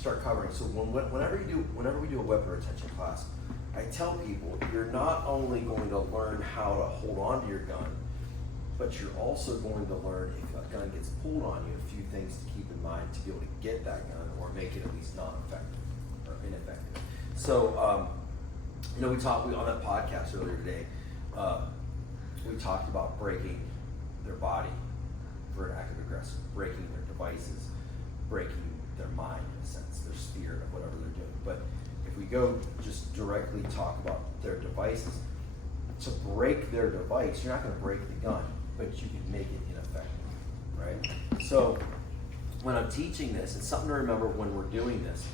start covering. So whenever we do a weapon retention class, I tell people you're not only going to learn how to hold on to your gun, but you're also going to learn if a gun gets pulled on you, a few things to keep in mind to be able to get that gun or make it at least non-effective or ineffective. So, we talked on that podcast earlier today. We talked about breaking their body for an active aggressor, breaking their devices, breaking their mind in a sense, their spirit of whatever they're doing. But if we go just directly talk about their devices, to break their device, you're not going to break the gun, but you can make it ineffective, right? So when I'm teaching this, it's something to remember when we're doing this.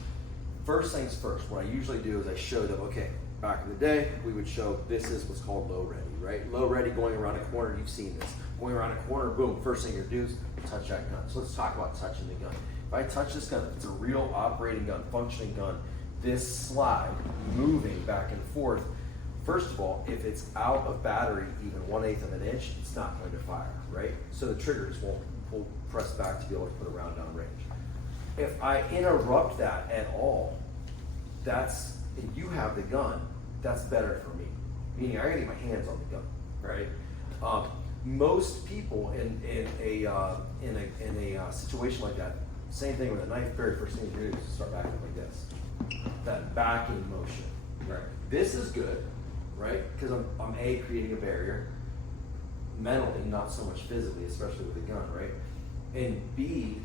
First things first, what I usually do is I show them, okay, back in the day, we would show this is what's called low ready, right? Low ready, going around a corner, you've seen this. Going around a corner, boom, first thing you do is touch that gun. So let's talk about touching the gun. If I touch this gun, if it's a real operating gun, functioning gun, this slide, moving back and forth, first of all, if it's out of battery, even 1/8 of an inch, it's not going to fire, right? So the triggers won't press back to be able to put a round down range. If I interrupt that at all, if you have the gun, that's better for me. Meaning I gotta get my hands on the gun, right? Most people in a situation like that, same thing with a knife, very first thing you do is start backing like this. That backing motion. Right. This is good, right? Because I'm A, creating a barrier, mentally, not so much physically, especially with a gun, right? And B,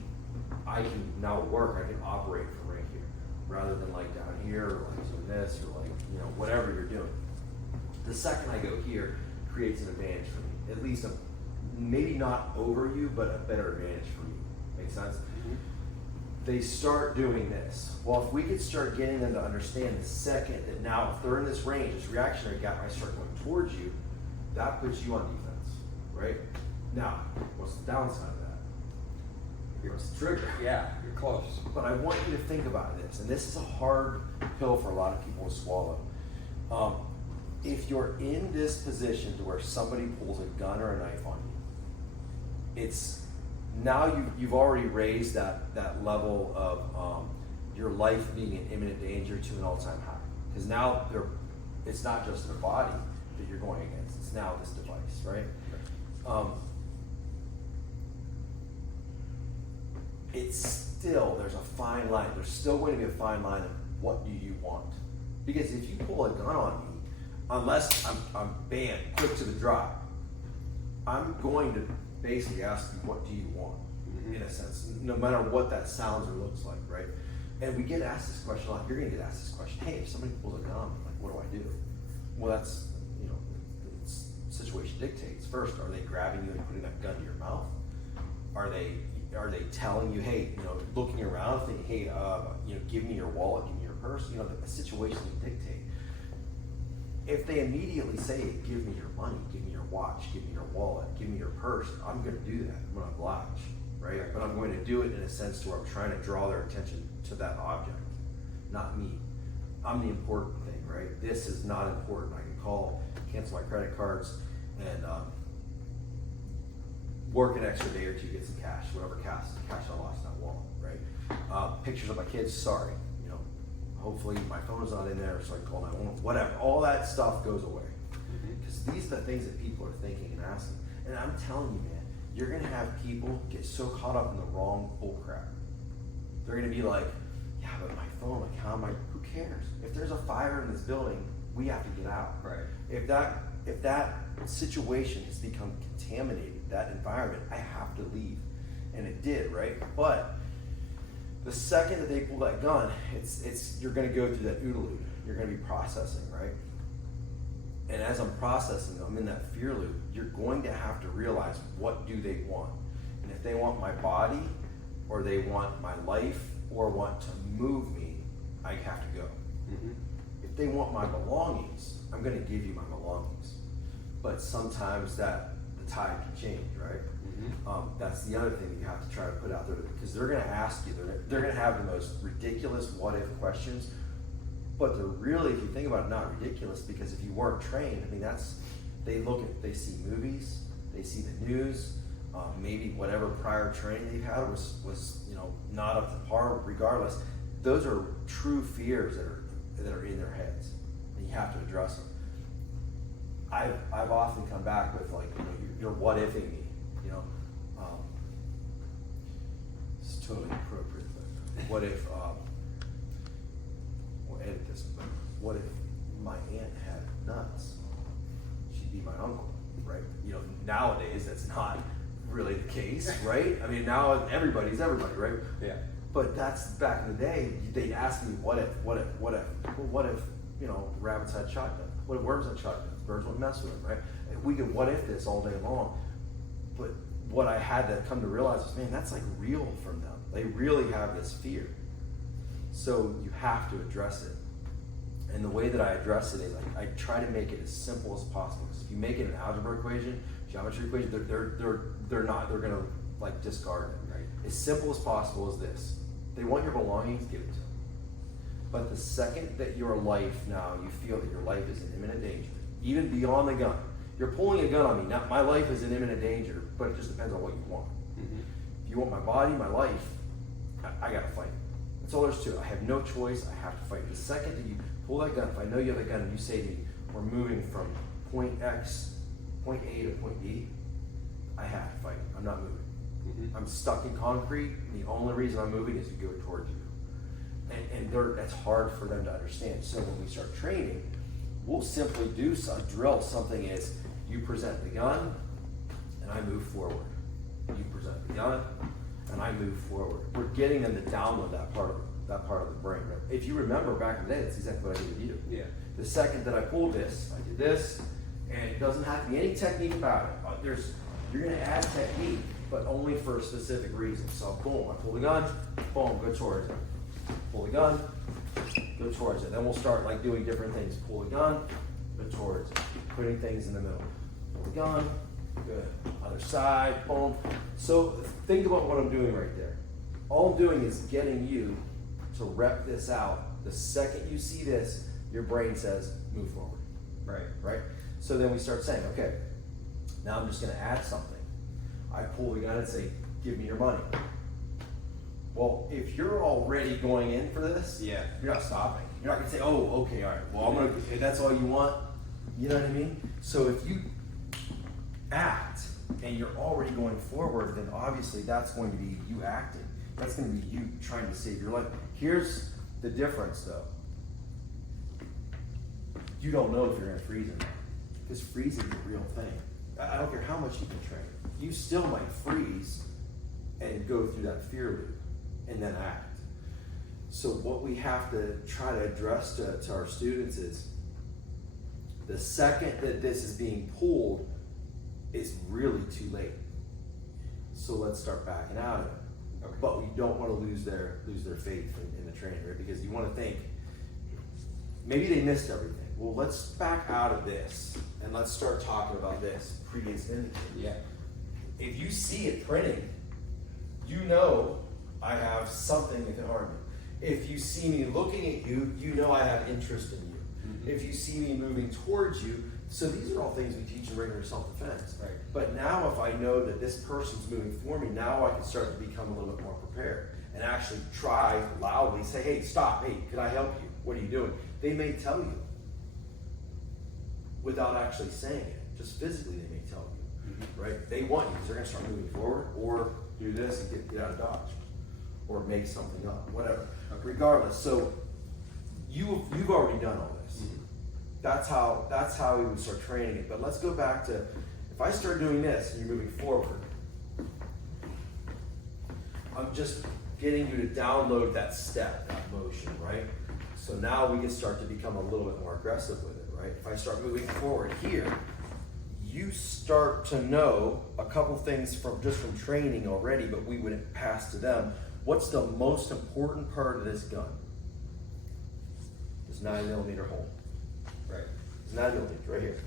I can now I can operate from right here, rather than like down here, or like doing this, or like, whatever you're doing. The second I go here, creates an advantage for me. At least maybe not over you, but a better advantage for you. Make sense? Mm-hmm. They start doing this. Well, if we could start getting them to understand the second that now if they're in this range, this reactionary gap, I start going towards you, that puts you on defense, right? Now, what's the downside of that? What's the trigger? Yeah, you're close. But I want you to think about this, and this is a hard pill for a lot of people to swallow. If you're in this position to where somebody pulls a gun or a knife on you, it's now you've already raised that level of your life being in imminent danger to an all-time high. Because now it's not just their body that you're going against, it's now this device, right? It's still, there's a fine line. There's still going to be a fine line of what do you want. Because if you pull a gun on me, unless I'm banned, quick to the drop, I'm going to basically ask you, what do you want? Mm-hmm. In a sense, no matter what that sounds or looks like, right? And we get asked this question a lot. You're going to get asked this question, hey, if somebody pulls a gun on me, like, what do I do? Well, that's, the situation dictates. First, are they grabbing you and putting that gun to your mouth? Are they telling you, hey, looking around, thinking, hey, give me your wallet, give me your purse? The situation will dictate. If they immediately say, give me your money, give me your watch, give me your wallet, give me your purse, I'm going to do that. I'm going to oblige, right? But I'm going to do it in a sense to where I'm trying to draw their attention to that object, not me. I'm the important thing, right? This is not important. I can call, cancel my credit cards, and work an extra day or two, get some cash, whatever cash I lost in that wallet, right? Pictures of my kids, sorry. Hopefully my phone's not in there, so I can call 911, whatever. All that stuff goes away. Because these are the things that people are thinking and asking. And I'm telling you, man, you're going to have people get so caught up in the wrong bull crap. They're going to be like, yeah, but my phone, like, how am I, who cares? If there's a fire in this building, we have to get out. Right. If that situation has become contaminated, that environment, I have to leave. And it did, right? But the second that they pull that gun, you're going to go through that OODA loop. You're going to be processing, right? And as I'm processing, I'm in that fear loop. You're going to have to realize, what do they want? And if they want my body, or they want my life, or want to move me, I have to go. Mm-hmm. If they want my belongings, I'm going to give you my belongings. But sometimes the tide can change, right? That's the other thing that you have to try to put out there, because they're going to ask you, they're going to have the most ridiculous what if questions, but they're really, if you think about it, not ridiculous, because if you weren't trained, they see movies, they see the news, maybe whatever prior training they've had was not up to par. Regardless, those are true fears that are in their heads, and you have to address them. I've often come back with, like, you're what ifing me, it's totally inappropriate, but what if we'll edit this, but what if my aunt had nuts? She'd be my uncle, right? Nowadays that's not really the case, right? I mean, now everybody's everybody, right? Yeah. But that's back in the day. They'd ask me, what if? Well, what if rabbits had shotguns? What if worms had shotguns? Birds wouldn't mess with them, right? We could what if this all day long. But what I had to come to realize is, man, that's like real from them. They really have this fear. So you have to address it. And the way that I address it is I try to make it as simple as possible. Because if you make it an algebra equation, geometry equation, they're gonna like discard it. Right? As simple as possible is this. They want your belongings, give it to them. But the second that your life now, you feel that your life is in imminent danger, even beyond the gun. You're pulling a gun on me. Now, my life is in imminent danger, but it just depends on what you want. Mm-hmm. If you want my body, my life, I gotta fight. That's all there's to it. I have no choice. I have to fight. The second that you pull that gun, if I know you have a gun and you say to me, we're moving from point X, point A to point B, I have to fight. I'm not moving. Mm-hmm. I'm stuck in concrete. And the only reason I'm moving is to go towards you. And that's hard for them to understand. So when we start training, we'll simply do a drill. Something is, you present the gun, and I move forward. You present the gun, and I move forward. We're getting them to download that part of the brain. Right? If you remember back in the day, that's exactly what I did with you. Yeah. The second that I pulled this, I did this, and it doesn't have to be any technique about it. You're going to add technique, but only for a specific reason. So boom, I pull the gun, boom, go towards it. Pull the gun, go towards it. Then we'll start like doing different things. Pull the gun, go towards it. Putting things in the middle. Pull the gun, good. Other side, boom. So think about what I'm doing right there. All I'm doing is getting you to rep this out. The second you see this, your brain says, move forward. Right? So then we start saying, okay, now I'm just gonna add something. I pull the gun and say, give me your money. Well, if you're already going in for this, yeah, you're not stopping. You're not gonna say, oh, okay, all right, well, that's all you want. You know what I mean? So if you act and you're already going forward, then obviously that's going to be you acting. That's going to be you trying to save your life. Here's the difference, though. You don't know if you're going to freeze or not, because freezing is a real thing. I don't care how much you can train. You still might freeze and go through that fear loop and then act. So what we have to try to address to our students is the second that this is being pulled, it's really too late. So let's start backing out of it. Okay. But we don't want to lose their faith in the training, right? Because you want to think, maybe they missed everything. Well, let's back out of this and let's start talking about this. Previous indicator. Yeah. If you see it printing, you know I have something that can harm you. If you see me looking at you, you know I have interest in you. Mm-hmm. If you see me moving towards you, so these are all things we teach in regular self-defense. Right. But now if I know that this person's moving for me, now I can start to become a little bit more prepared and actually try loudly, say, hey, stop, hey, can I help you? What are you doing? They may tell you without actually saying it. Just physically they may tell you, mm-hmm. right? They want you because they're gonna start moving forward or do this and get out of dodge or make something up, whatever. Okay. Regardless, so you've already done all this. Mm-hmm. That's how we would start training it. But let's go back to, if I start doing this and you're moving forward, I'm just getting you to download that step, that motion, right? So now we can start to become a little bit more aggressive with it, right? If I start moving forward here, you start to know a couple things from training already, but we would pass to them. What's the most important part of this gun? This 9mm hole. Right. It's 9mm right here.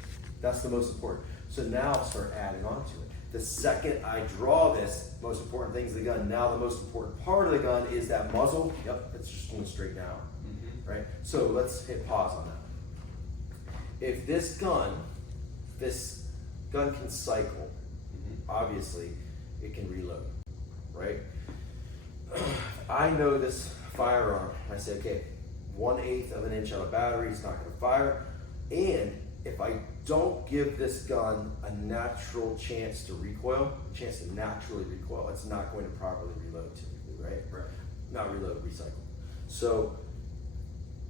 That's the most important. So now I'll start adding on to it. The second I draw this, most important things of the gun, now the most important part of the gun is that muzzle. Yep, it's just going straight down. Mm-hmm. Right? So let's hit pause on that. If this gun can cycle, mm-hmm. obviously it can reload, right? I know this firearm, and I say, okay, 1/8 of an inch on a battery is not gonna fire. And if I don't give this gun a natural chance to recoil, a chance to naturally recoil, it's not going to properly reload typically, right? Right. Not reload, recycle. So,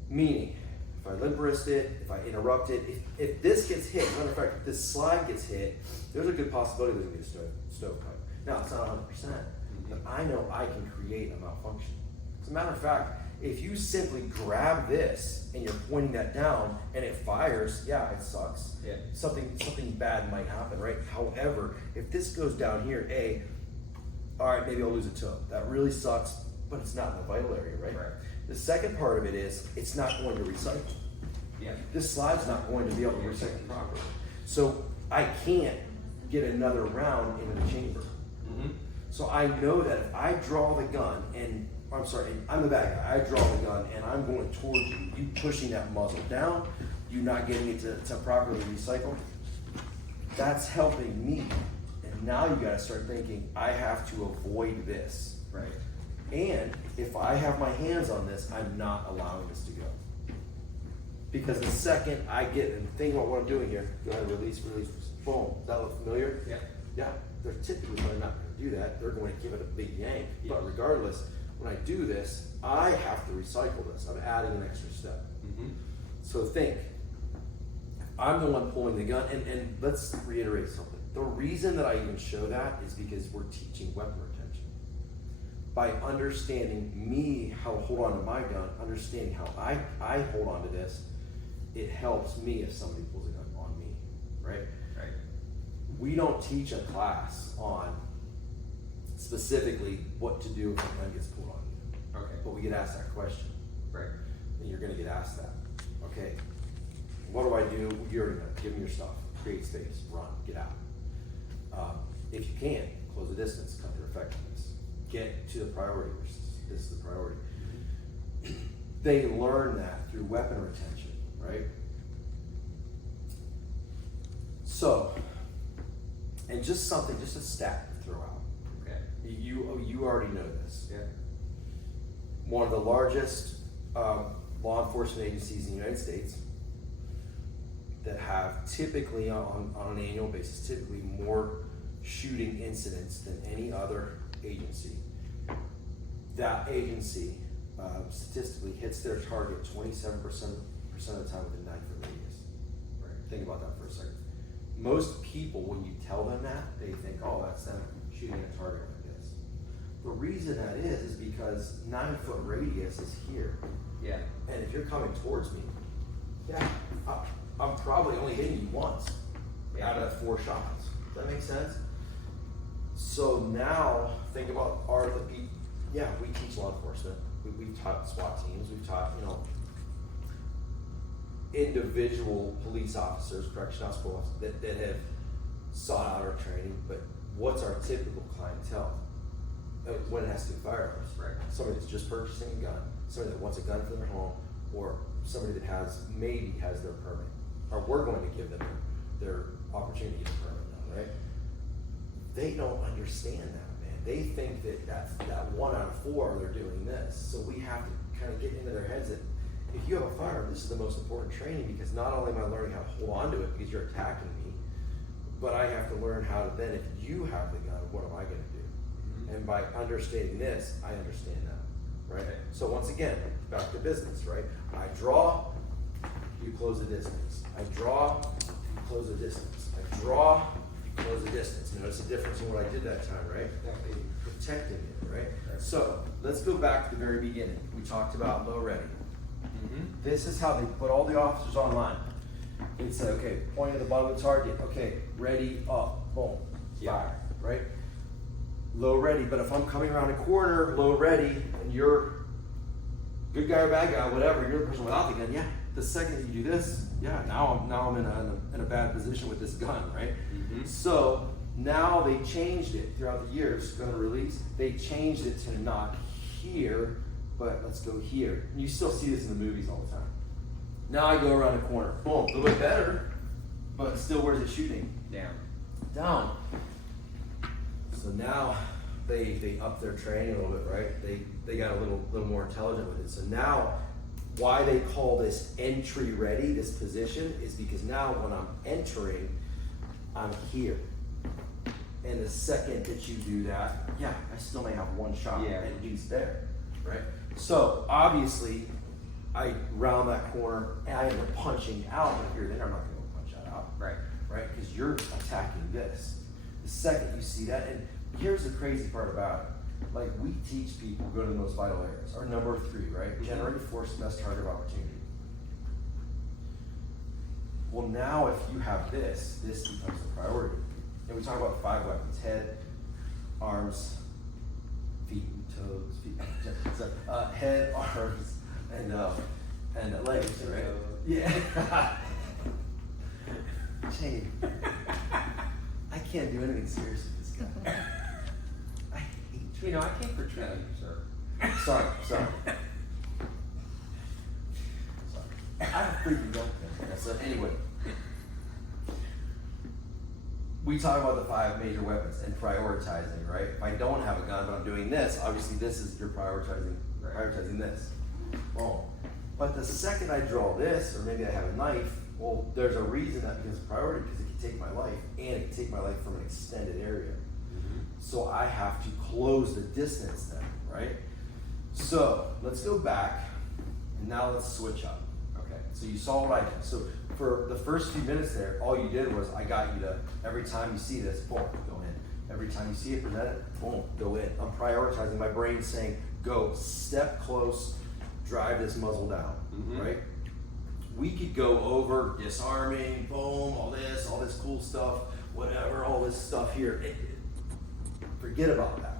meaning, if I limp wrist it, if I interrupt it, if this gets hit, matter of fact, if this slide gets hit, there's a good possibility there's gonna be a stovepipe. Now, it's not 100%, but I know I can create a malfunction. As a matter of fact, if you simply grab this and you're pointing that down and it fires, yeah, it sucks. Yeah. Something bad might happen, right? However, if this goes down here, all right, maybe I'll lose a toe. That really sucks, but it's not in the vital area, right? Right. The second part of it is it's not going to recycle. Yeah. This slide's not going to be able to recycle properly. So I can't get another round into the chamber. Mm-hmm. So I know that if I draw the gun and I'm the bad guy. I draw the gun and I'm going towards you. You pushing that muzzle down, you not getting it to properly recycle. That's helping me. And now you gotta start thinking, I have to avoid this. Right. And if I have my hands on this, I'm not allowing this to go. Because the second I get, and think about what I'm doing here, go ahead, release, boom. Does that look familiar? Yeah. Yeah, they're typically not gonna do that. They're going to give it a big yank. Yeah. But regardless, when I do this, I have to recycle this. I'm adding an extra step. Mm-hmm. So think, I'm the one pulling the gun, and let's reiterate something. The reason that I even show that is because we're teaching weapon retention. By understanding me, how to hold on to my gun, understanding how I hold on to this, it helps me if somebody pulls a gun on me, right? Right. We don't teach a class on specifically what to do if a gun gets pulled on you. Okay. But we get asked that question. Right. And you're gonna get asked that. Okay, what do I do? You already know. Give me your stuff. Create space. Run. Get out. If you can, close the distance. Cut their effectiveness. Get to the priority. This is the priority. They learn that through weapon retention, right? So, and just a stat to throw out. Okay. You already know this. Yeah. One of the largest law enforcement agencies in the United States that have typically on an annual basis, typically more shooting incidents than any other agency. That agency statistically hits their target 27% of the time within 9-foot radius. Right. Think about that for a second. Most people, when you tell them that, they think, oh, that's them shooting a target like this. The reason that is because 9-foot radius is here. Yeah. And if you're coming towards me, yeah, I'm probably only hitting you once out of that 4 shots. Does that make sense? So now think about we teach law enforcement. We've taught SWAT teams. We've taught, individual police officers, correctional officers that have sought out our training. But what's our typical clientele when it has to do firearms? Right. Somebody that's just purchasing a gun, somebody that wants a gun for their home, or somebody that maybe has their permit, or we're going to give them their opportunity to get a permit now, right? They don't understand that, man. They think that 1 out of 4 they're doing this. So we have to kind of get into their heads that if you have a firearm, this is the most important training, because not only am I learning how to hold on to it because you're attacking me, but I have to learn how to then, if you have the gun, what am I going to do? Mm-hmm. And by understanding this, I understand that, right? So once again, back to business, right? I draw, you close the distance. I draw, you close the distance. I draw, you close the distance. Notice the difference in what I did that time, right? Protecting it, right? So let's go back to the very beginning. We talked about low ready. Mm-hmm. This is how they put all the officers online. They'd say, okay, point at the bottom of the target. Okay, ready, up, boom, fire, right? Low ready, but if I'm coming around a corner, low ready, and you're good guy or bad guy, whatever, you're the person without the gun, yeah. The second that you do this, yeah, now I'm in a bad position with this gun, right? Mm-hmm. So now they changed it throughout the years, gun release. They changed it to not here, but let's go here. You still see this in the movies all the time. Now I go around a corner, boom, a little bit better, but still, where's it shooting? Down. Down. So now they upped their training a little bit, right? They got a little more intelligent with it. So now, why they call this entry ready, this position, is because now when I'm entering, I'm here. And the second that you do that, yeah, I still may have one shot and he's there, right? So obviously, I round that corner and I end up punching out. If you're there, I'm not gonna go punch that out, right? Because you're attacking this. The second you see that, and here's the crazy part about it. Like, we teach people go to the most vital areas. Our number 3, right? Generate force, best target of opportunity. Well, now if you have this becomes the priority. And we talk about 5 weapons: head, arms, feet and toes, so, head, arms, and legs, right? Yeah. Shane, I can't do anything serious with this guy. I hate you. You know, I came for training, sir. Sorry. I have a freaking gun. So anyway, we talk about the 5 major weapons and prioritizing, right? If I don't have a gun, but I'm doing this, obviously this is, you're prioritizing this. Oh, but the second I draw this, or maybe I have a knife, well, there's a reason that becomes a priority, because it can take my life, and it can take my life from an extended area. So I have to close the distance then, right? So let's go back, and now let's switch up. Okay, so you saw what I did. So for the first few minutes there, all you did was I got you to, every time you see this, boom, go in. Every time you see it presented, boom, go in. I'm prioritizing. My brain's saying, go, step close, drive this muzzle down, right? We could go over disarming, boom, all this cool stuff, whatever, all this stuff here. Forget about that.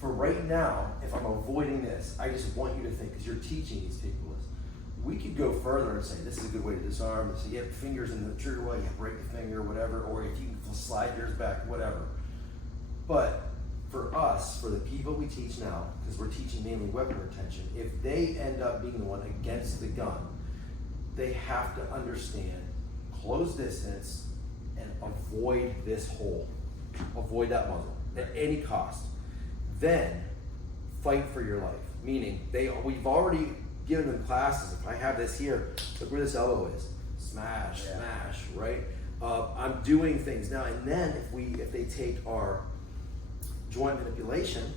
For right now, if I'm avoiding this, I just want you to think, because you're teaching these people this, we could go further and say, this is a good way to disarm. So you have fingers in the trigger well, you break the finger, whatever, or if you can slide yours back, whatever. But for us, for the people we teach now, because we're teaching mainly weapon retention, if they end up being the one against the gun, they have to understand close distance and avoid this hole. Avoid that muzzle at any cost. Then fight for your life. Meaning, we've already given them classes. If I have this here, look where this elbow is. Smash, smash, right? I'm doing things now, and then if they take our joint manipulation,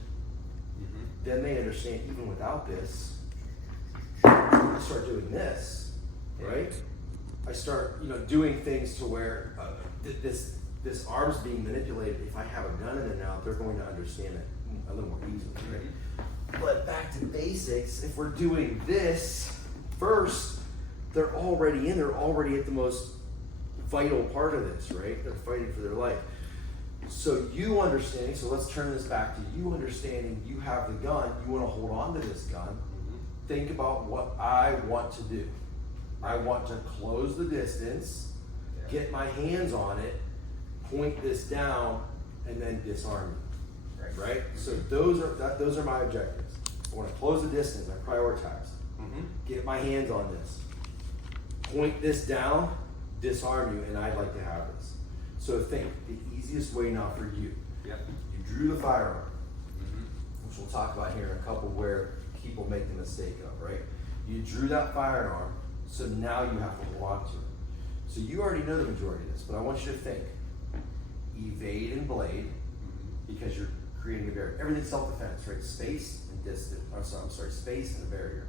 then they understand even without this. I start doing this. Right? I start, doing things to where this arm's being manipulated. If I have a gun in it now, they're going to understand it a little more easily, right? But back to basics, if we're doing this first, they're already in, they're already at the most vital part of this, right? They're fighting for their life. So you understanding, so let's turn this back to you understanding you have the gun, you want to hold on to this gun. Think about what I want to do. I want to close the distance, get my hands on it, point this down, and then disarm it. Right? So those are my objectives. I want to close the distance, I prioritize. Get my hands on this. Point this down, disarm you, and I'd like to have this. So think, the easiest way now for you. You drew the firearm, which we'll talk about here in a couple where people make the mistake of, right? You drew that firearm, so now you have to hold on to it. So you already know the majority of this, but I want you to think. Evade and blade, because you're creating a barrier. Everything's self-defense, right? Space and distance. I'm sorry, space and a barrier.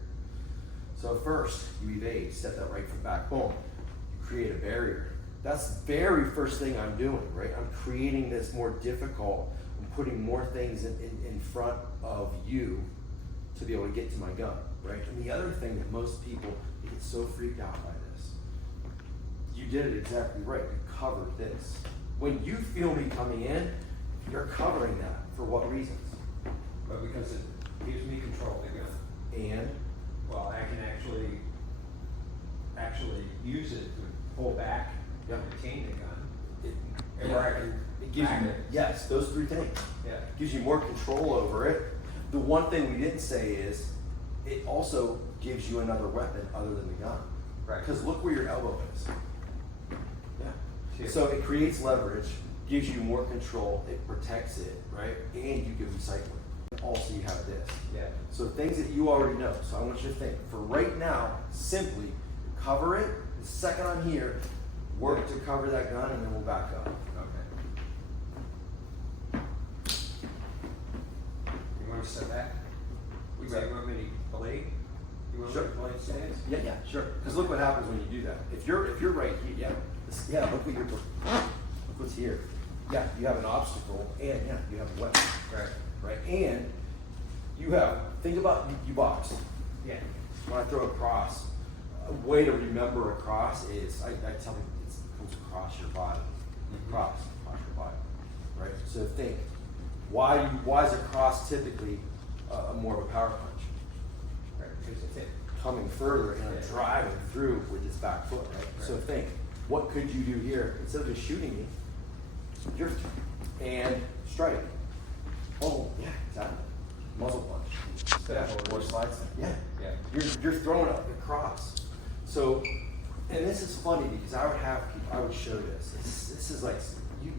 So first, you evade, step that right foot back, boom. You create a barrier. That's the very first thing I'm doing, right? I'm creating this more difficult. I'm putting more things in front of you to be able to get to my gun, right? And the other thing that most people get so freaked out by this, you did it exactly right. You covered this. When you feel me coming in, you're covering that. For what reasons? But because it gives me control of the gun. And? Well, I can actually use it to pull back and retain the gun. Or I can it gives you, yes, those 3 things. It gives you more control over it. The one thing we didn't say is, it also gives you another weapon other than the gun. Right. Because look where your elbow is. So it creates leverage, gives you more control, it protects it, right? And you can recycle it. Also, you have this. Yeah. So things that you already know. So I want you to think, for right now, simply cover it. The second I'm here, work to cover that gun, and then we'll back up. Okay. You want to step back? You want me to blade? You want me to blade stance? Yeah, sure. Because look what happens when you do that. If you're right here, look what's here. Yeah, you have an obstacle, and yeah, you have a weapon. Right. And you have, think about you box. Yeah. When I throw a cross, a way to remember a cross is, I tell them it comes across your body. Across your body. Right? So think, why is a cross typically more of a power punch? Right, because it's it. Coming further and driving through with his back foot, right? So think, what could you do here? Instead of just shooting me, you're and strike. Oh, yeah, exactly. Muzzle punch. Or slide step. Yeah. You're throwing up across. So, and this is funny because I would have people, I would show this. This is like, you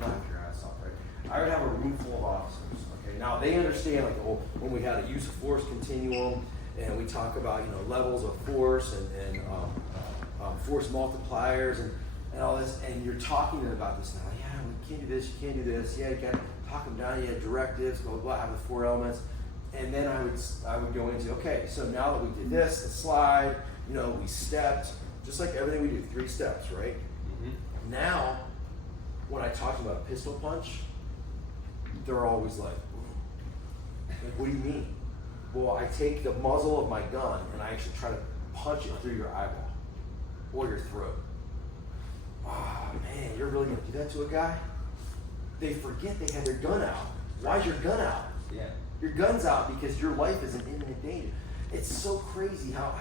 laugh your ass off, right? I would have a room full of officers, okay? Now, they understand like the whole, when we had a use of force continuum, and we talk about, levels of force and force multipliers and all this, and you're talking to them about this now. Yeah, we can't do this, you can't do this. Yeah, you got to talk them down. You had directives, blah, blah, blah, have the 4 elements. And then I would go into, okay, so now that we did this, the slide, we stepped, just like everything we do, 3 steps, right? Mm-hmm. Now, when I talk about a pistol punch, they're always like, what do you mean? Well, I take the muzzle of my gun and I actually try to punch it through your eyeball or your throat. Oh man, you're really gonna do that to a guy? They forget they had their gun out. Why's your gun out? Yeah. Your gun's out because your life is in imminent danger. It's so crazy how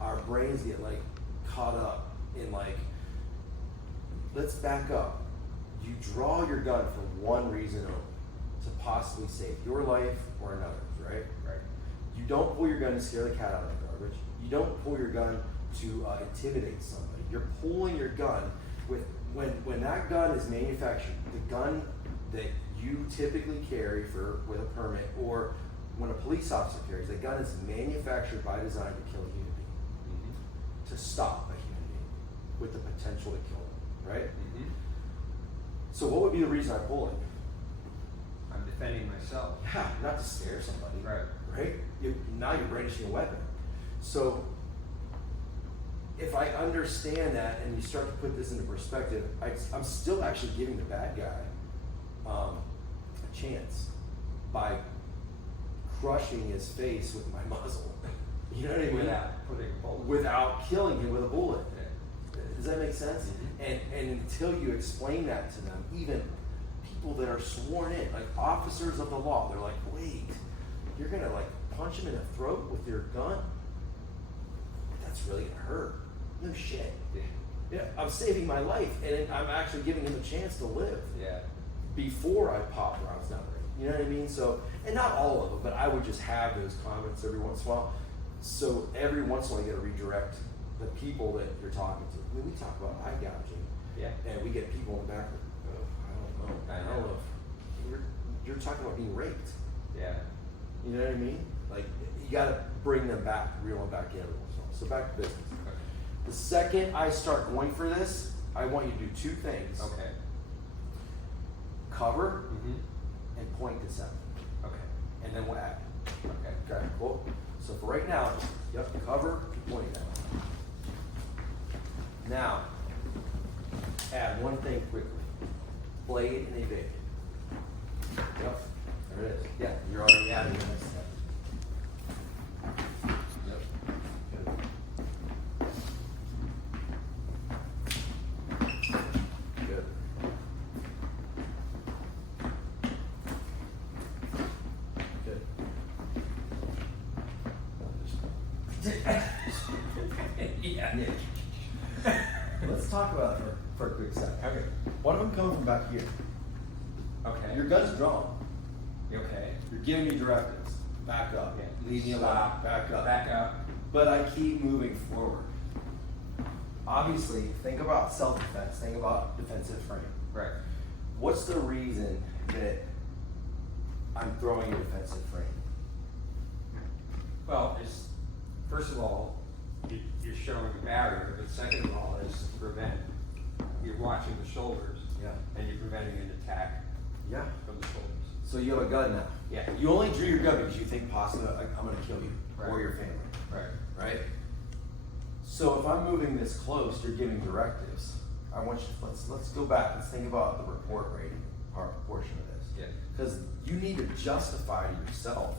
our brains get like caught up in like, let's back up. You draw your gun for one reason only, to possibly save your life or another's, right? Right. You don't pull your gun to scare the cat out of the garbage. You don't pull your gun to intimidate somebody. You're pulling your gun with, when that gun is manufactured, the gun that you typically carry with a permit, or when a police officer carries, the gun is manufactured by design to kill a human being, to stop a human being with the potential to kill them, right? Mm-hmm. So what would be the reason I pull it? I'm defending myself. Yeah, not to scare somebody. Right. Now you're brandishing a weapon. So if I understand that and you start to put this into perspective, I'm still actually giving the bad guy a chance by crushing his face with my muzzle. You know what I mean? Without putting a bullet. Without killing him with a bullet. Yeah. Does that make sense? Mm-hmm. And until you explain that to them, even people that are sworn in, like officers of the law, they're like, wait, you're gonna like punch him in the throat with your gun? That's really gonna hurt. No shit. Yeah, I'm saving my life, and I'm actually giving him a chance to live. Yeah. Before I pop rounds down the range. You know what I mean? So, and not all of them, but I would just have those comments every once in a while. So every once in a while, you got to redirect the people that you're talking to. I mean, we talk about eye gouging. Yeah. And we get people in the back. I don't know. You're talking about being raped. Yeah. You know what I mean? Like, you got to bring them back, reel them back in every once in a while. So back to business. Okay. The second I start going for this, I want you to do 2 things. Okay. Cover and point to 7. Okay. And then we'll add. Okay. Okay, cool. So for right now, yep, cover, point down. Now, add one thing quickly. Blade and evade. Yep, there it is. Yeah, you're already adding the next step. Yep, good. Good. Yeah. Let's talk about it for a quick second. Okay. One of them coming from back here. Okay. Your gun's drawn. Okay. You're giving me directives. Back up. Yeah. Leave me alone. Stop. Back up. Back up. But I keep moving forward. Obviously, think about self-defense. Think about defensive frame. Right. what's the reason that I'm throwing a defensive frame? Well, it's, first of all, you're showing a barrier, but second of all, is to prevent. You're watching the shoulders, Yeah. and you're preventing an attack Yeah. from the shoulders. So you have a gun now. Yeah. You only drew your gun because you think possibly I'm going to kill you or Right. your family, Right. right? So if I'm moving this close, you're giving directives. I want you. Let's go back. Let's think about the report rating portion of this. Yeah. Because you need to justify to yourself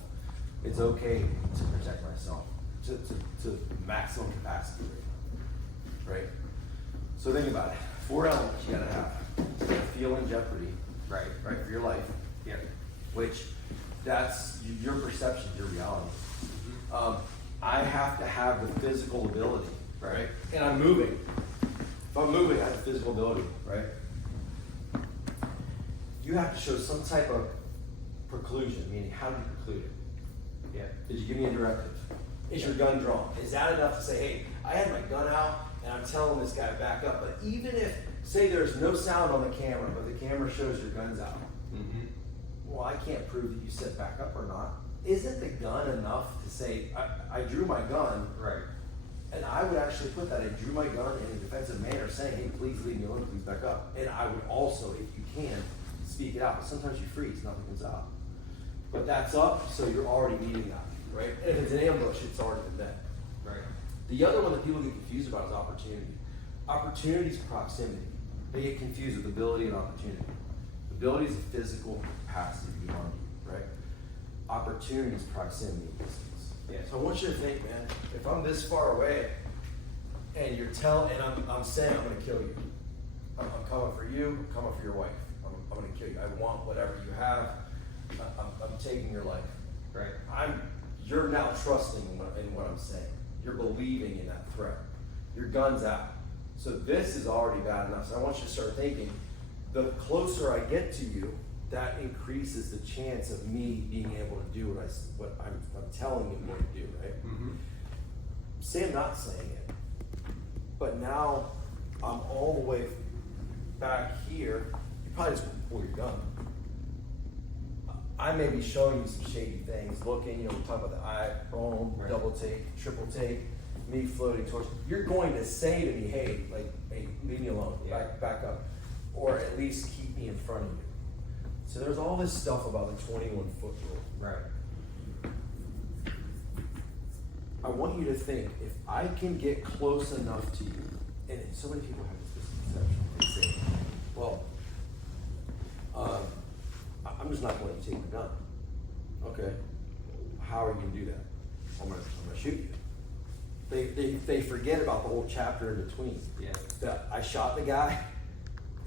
it's okay to protect myself to maximum capacity, right? So think about it. 4 elements you gotta have. You gotta feel in jeopardy, Right. right, for your life, Yeah. which that's your perception, your reality. I have to have the physical ability, right? And I'm moving. If I'm moving, I have the physical ability, right? You have to show some type of preclusion, meaning how do you preclude it? Yeah. Did you give me a directive? Is your gun drawn? Is that enough to say, hey, I had my gun out and I'm telling this guy to back up, but even if, say there's no sound on the camera, but the camera shows your gun's out, well, I can't prove that you said back up or not. Isn't the gun enough to say, I drew my gun, Right. and I would actually put that, I drew my gun in a defensive manner saying, hey, please leave me alone, please back up. And I would also, if you can, speak it out. But sometimes you freeze, nothing comes out. But that's up, so you're already meeting that, right? And if it's an ambush, it's already been met. Right. The other one that people get confused about is opportunity. Opportunity is proximity. They get confused with ability and opportunity. Ability is a physical capacity beyond you, right? Opportunity is proximity and distance. Yeah. So I want you to think, man, if I'm this far away and you're I'm saying I'm gonna kill you. I'm coming for you, I'm coming for your wife. I'm gonna kill you. I want whatever you have. I'm taking your life. Right. You're now trusting in what I'm saying. You're believing in that threat. Your gun's out. So this is already bad enough. So I want you to start thinking, the closer I get to you, that increases the chance of me being able to do what I'm telling you I'm going to do, right? Mm-hmm. Say I'm not saying it, but now I'm all the way back here. You probably just want to pull your gun. I may be showing you some shady things, looking, we're talking about the eye, boom, Right. double take, triple take, me floating towards. You're going to say to me, hey, leave me alone, Yeah. back up, or at least keep me in front of you. So there's all this stuff about the 21-foot rule. Right. I want you to think, if I can get close enough to you, and so many people have this misconception. They say, well, I'm just not going to take my gun. Okay, how are you going to do that? I'm going to shoot you. They forget about the whole chapter in between. Yeah. That I shot the guy,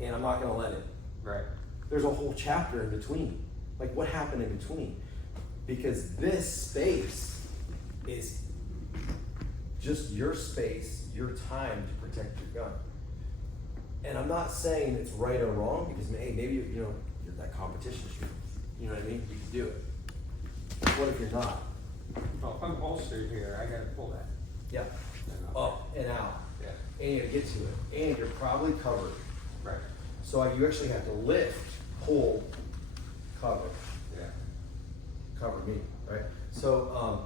and I'm not going to let him. Right. There's a whole chapter in between. Like, what happened in between? Because this space is just your space, your time to protect your gun. And I'm not saying it's right or wrong, because hey, maybe you're that competition shooter. You know what I mean? You can do it. What if you're not? Well, if I'm holstered here, I gotta pull that. Yeah. Up and out. Yeah. And you gotta get to it. And you're probably covered. Right. So you actually have to lift, pull, cover. Yeah. Cover me, right? So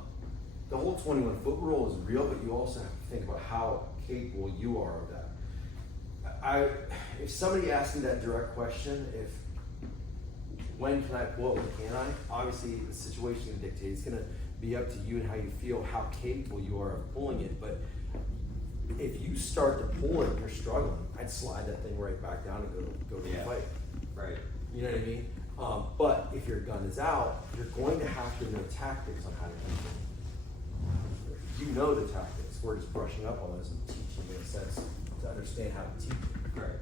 the whole 21-foot rule is real, but you also have to think about how capable you are of that. If somebody asked me that direct question, when can I pull it, when can I? Obviously, the situation is going to dictate. It's going to be up to you and how you feel, how capable you are of pulling it. But if you start to pull it and you're struggling, I'd slide that thing right back down and go to the Yeah. fight. Right. You know what I mean? But if your gun is out, you're going to have to know tactics on how to use it. You know the tactics. We're just brushing up on those and teaching you in a sense to understand how to teach it. Right.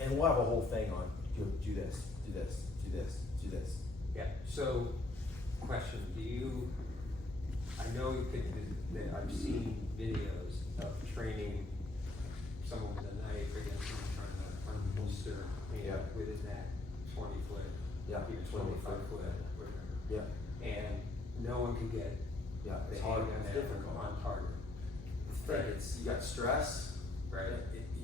And we'll have a whole thing on do this, do this, do this, do this. Yeah. So, question: I know you could. I've seen videos of training someone with a knife against someone trying to unholster, within that 20-foot, Yeah, 25-foot, whatever. Yeah, And no one can get yeah. the It's hard. handgun It's there difficult. on target. You got stress. Right.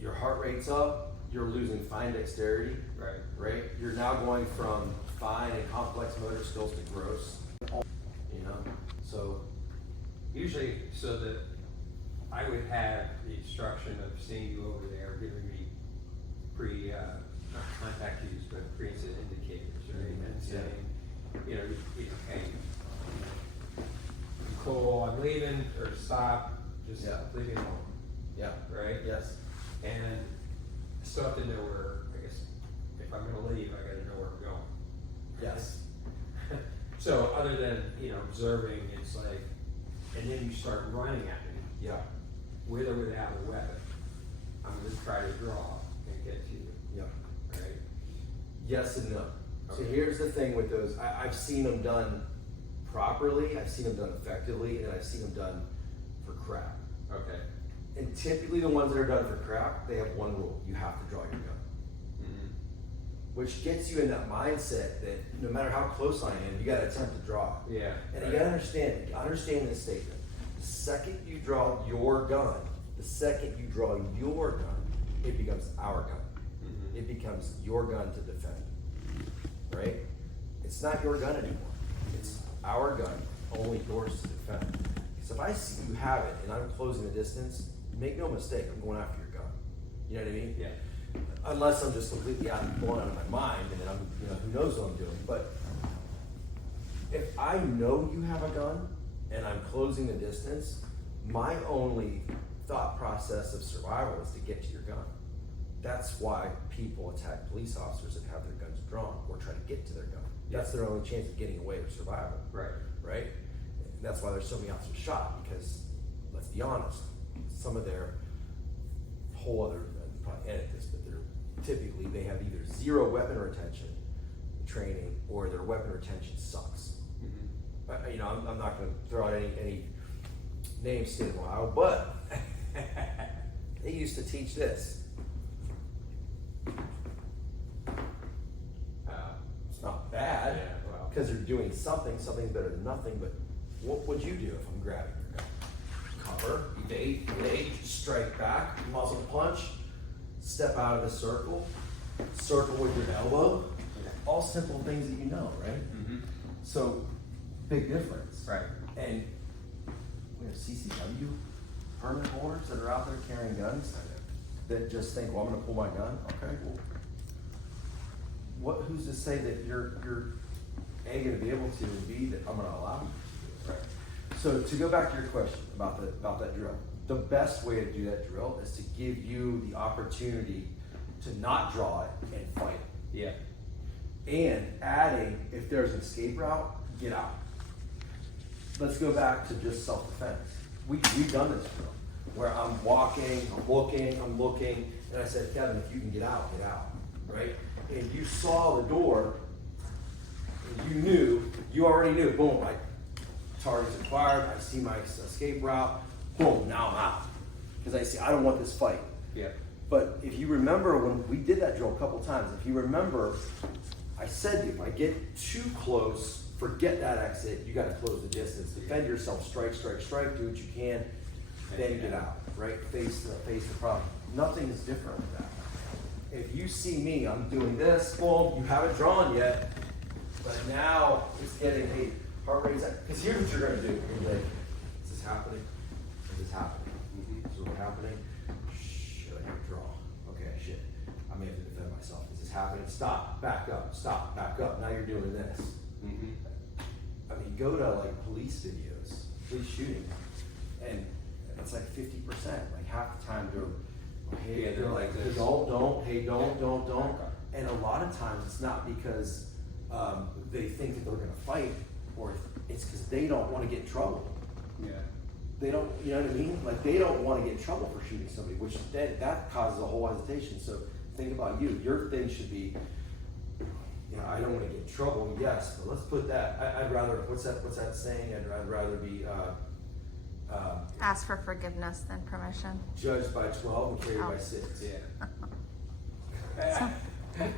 Your heart rate's up. you're losing fine dexterity, Right. right? You're now going from fine and complex motor skills to gross, you know? So, Usually, so that I would have the instruction of seeing you over there, giving me not contact cues, but pre-incident indicators, right? And saying, hey, Nicole, I'm leaving, or stop, just leave me alone, yeah, right? yes, And I still have to know where, I guess, if I'm gonna leave, I gotta know where I'm going. yes, So other than, observing, it's like, and then you start running at me, yeah, with or without a weapon. I'm gonna try to draw and get to you, yeah. right? Yes and no. So Okay. here's the thing with those, I've seen them done properly, I've seen them done effectively, and I've seen them done for crap. Okay. And typically the ones that are done for crap, they have one rule, you have to draw your gun. Mm-hmm. Which gets you in that mindset that no matter how close I am, you gotta attempt to draw it. Yeah. And you gotta understand this statement. The second you draw your gun, it becomes our gun. Mm-hmm. It becomes your gun to defend, right? It's not your gun anymore. It's our gun, only yours to defend. Because if I see you have it and I'm closing the distance, make no mistake, I'm going after your gun. You know what I mean? Yeah. Unless I'm just completely blown out of my mind, and then I'm, who knows what I'm doing. But if I know you have a gun and I'm closing the distance, my only thought process of survival is to get to your gun. That's why people attack police officers that have their guns drawn or try to get to their gun. That's their only chance of getting away or survival. Right. Right? And that's why there's so many officers shot, because let's be honest, some of their whole other, I'd probably edit this, but typically they have either zero weapon retention training or their weapon retention sucks. Mm-hmm. I'm not going to throw out any names, state of Ohio, but they used to teach this. It's not bad, Yeah, well. because they're doing something's better than nothing, but what would you do if I'm grabbing your gun? Cover, evade, strike back, muzzle punch, step out of the circle with your elbow. All simple things that you know, right? Mm-hmm. So, big difference. Right. And we have CCW permit holders that are out there carrying guns that just think, well, I'm gonna pull my gun. Okay, well, who's to say that you're A, gonna be able to, and B, that I'm gonna allow you to? Right. So to go back to your question about that drill, the best way to do that drill is to give you the opportunity to not draw it and fight it. Yeah. And adding, if there's an escape route, get out. Let's go back to just self-defense. We've done this drill where I'm walking, I'm looking, and I said, Kevin, if you can get out, right? And you saw the door, and you already knew, boom, my target's acquired, I see my escape route, boom, now I'm out. Because I don't want this fight. Yeah. But if you remember when we did that drill a couple times, if you remember, I said to you, if I get too close, forget that exit, you gotta close the distance, defend yourself, strike, do what you can, then get out, right? Face the problem. Nothing is different with that. If you see me, I'm doing this, boom, you haven't drawn yet, but now it's getting, hey, heart rate's at, because here's what you're gonna do. You're gonna be like, is this happening? Is this happening? Is what's happening? Shit, I gotta draw. Okay, shit. I may have to defend myself. Is this happening? Stop, back up, back up. Now you're doing this. Mm-hmm. I mean, go to like police videos, police shooting, and it's like 50%. Like half the time they're like, hey, don't. And a lot of times it's not because they think that they're gonna fight, or it's because they don't want to get in trouble. Yeah. They don't, you know what I mean? Like they don't want to get in trouble for shooting somebody, which that causes a whole hesitation. So think about you. Your thing should be, I don't want to get in trouble. Yes, but let's put that. I'd rather. What's that saying? I'd rather be ask for forgiveness than permission. judged by 12 and carried by 6. Yeah.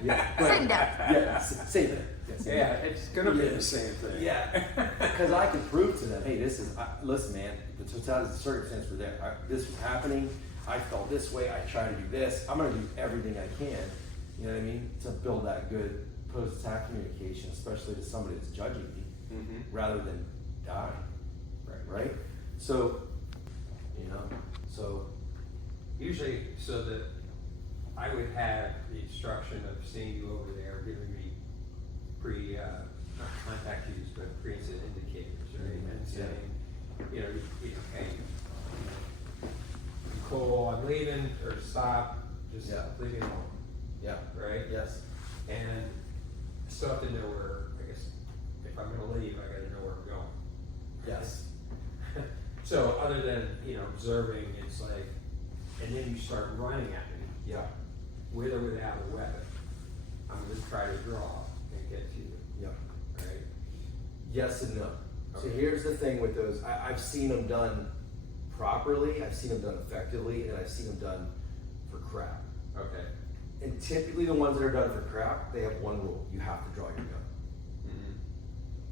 Yeah. Same death. Yeah. Same thing. Yeah, it's gonna be the same thing. Yeah, because I can prove to them, hey, listen, man, the totality of the circumstance were there. This was happening. I felt this way, I try to do this, I'm gonna do everything I can, you know what I mean, to build that good post-attack communication, especially to somebody that's judging me, rather than die, right? So, you know, so. Usually, so that I would have the instruction of seeing you over there, giving me not contact cues, but pre-incident indicators, right? And saying, you know, hey, Nicole, I'm leaving, or stop, just leave me alone. Yeah. Right? Yes. And still have to know where, I guess, if I'm gonna leave, I gotta know where I'm going. Yes. So other than, you know, observing, it's like, and then you start running at me. Yeah. With or without a weapon. I'm gonna try to draw and get to you. Yeah. Right? Yes and no. So Okay. here's the thing with those. I've seen them done properly, I've seen them done effectively, and I've seen them done for crap. Okay. And typically the ones that are done for crap, they have one rule. You have to draw your gun.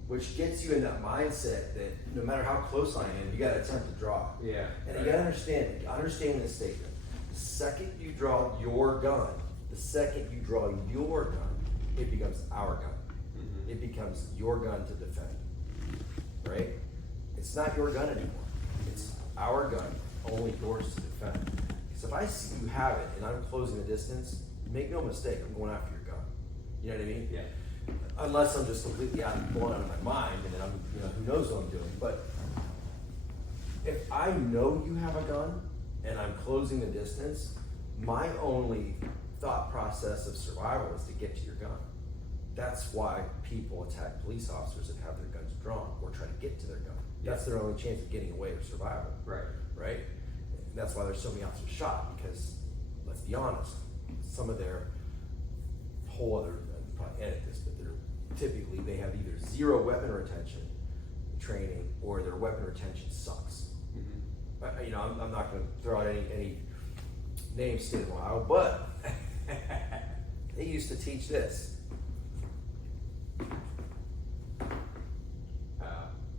Which gets you in that mindset that no matter how close I am, you gotta attempt to draw. Yeah. And you gotta understand this statement. The second you draw your gun, it becomes our gun. It becomes your gun to defend, right? It's not your gun anymore. It's our gun, only yours to defend. Because if I see you have it and I'm closing the distance, make no mistake, I'm going after your gun. You know what I mean? Yeah. Unless I'm just completely blown out of my mind and then I'm, you know, who knows what I'm doing. But if I know you have a gun and I'm closing the distance, my only thought process of survival is to get to your gun. That's why people attack police officers that have their guns drawn or try to get to their gun. That's their only chance of getting away or survival. Right. Right? And that's why there's so many officers shot, because let's be honest, some of their whole other, I'll probably edit this, but typically they have either zero weapon retention training or their weapon retention sucks. You know, I'm not going to throw out any names state of Ohio, but they used to teach this.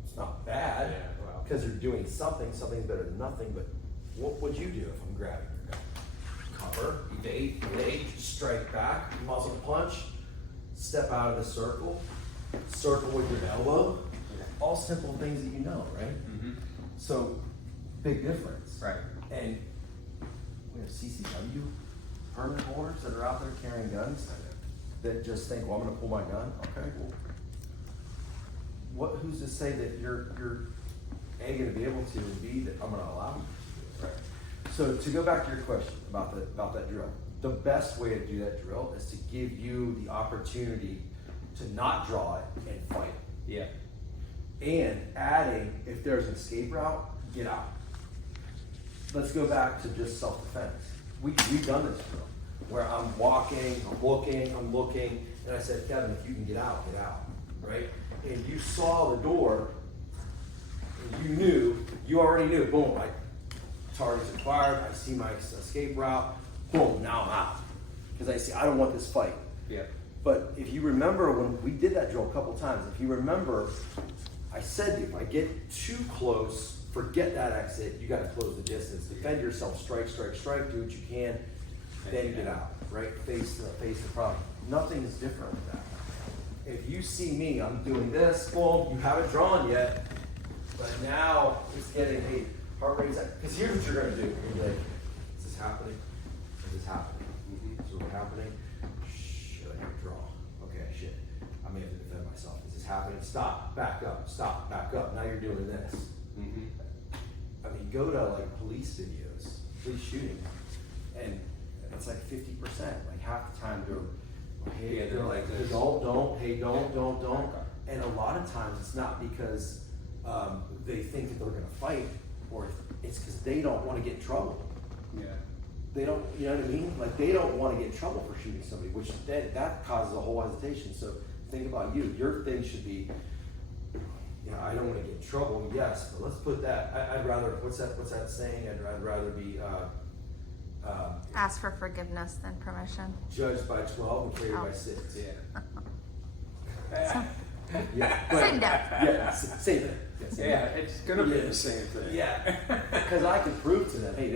It's not bad, because they're doing something's better than nothing, but what would you do if I'm grabbing your gun? Cover, evade, strike back, muzzle punch, step out of the circle with your elbow, all simple things that you know, right? So, big difference. Right. And we have CCW permit holders that are out there carrying guns that just think, well, I'm gonna pull my gun. Okay, well, who's to say that you're A, gonna be able to, and B, that I'm gonna allow you to? Right. So to go back to your question about that drill, the best way to do that drill is to give you the opportunity to not draw it and fight it. Yeah. And adding, if there's an escape route, get out. Let's go back to just self-defense. We've done this drill where I'm walking, I'm looking, and I said, Kevin, if you can get out, right? And you saw the door, and you already knew, boom, right? Target's acquired, I see my escape route, boom, now I'm out. Because I don't want this fight. Yeah. But if you remember when we did that drill a couple times, if you remember, I said to you, if I get too close, forget that exit, you gotta close the distance, defend yourself, strike, do what you can, then get out, right? Face the problem. Nothing is different with that. If you see me, I'm doing this, boom, you haven't drawn yet, but now it's getting, hey, heart rate's up. Because here's what you're gonna do. You're like, is this happening? Is this happening? Is this happening? Should I draw? Okay, shit. I may have to defend myself. Is this happening? Stop, back up, Now you're doing this. I mean, go to like police videos, police shooting, and it's like 50%. Like half the time they're like, this. don't, hey, don't. And a lot of times it's not because they think that they're gonna fight, or it's because they don't want to get in trouble. Yeah. They don't, you know what I mean? Like they don't want to get in trouble for shooting somebody, which that causes a whole hesitation. So think about you. Your thing should be, you know, I don't want to get in trouble. Yes, but let's put that. I'd rather. What's that saying? I'd rather be Ask for forgiveness than permission. judged by 12 and carried by 6. Yeah. Yeah. But, Same death. yeah. Same thing. Yes. me. Yeah, it's gonna be the same thing. Yeah, because I can prove to them, hey,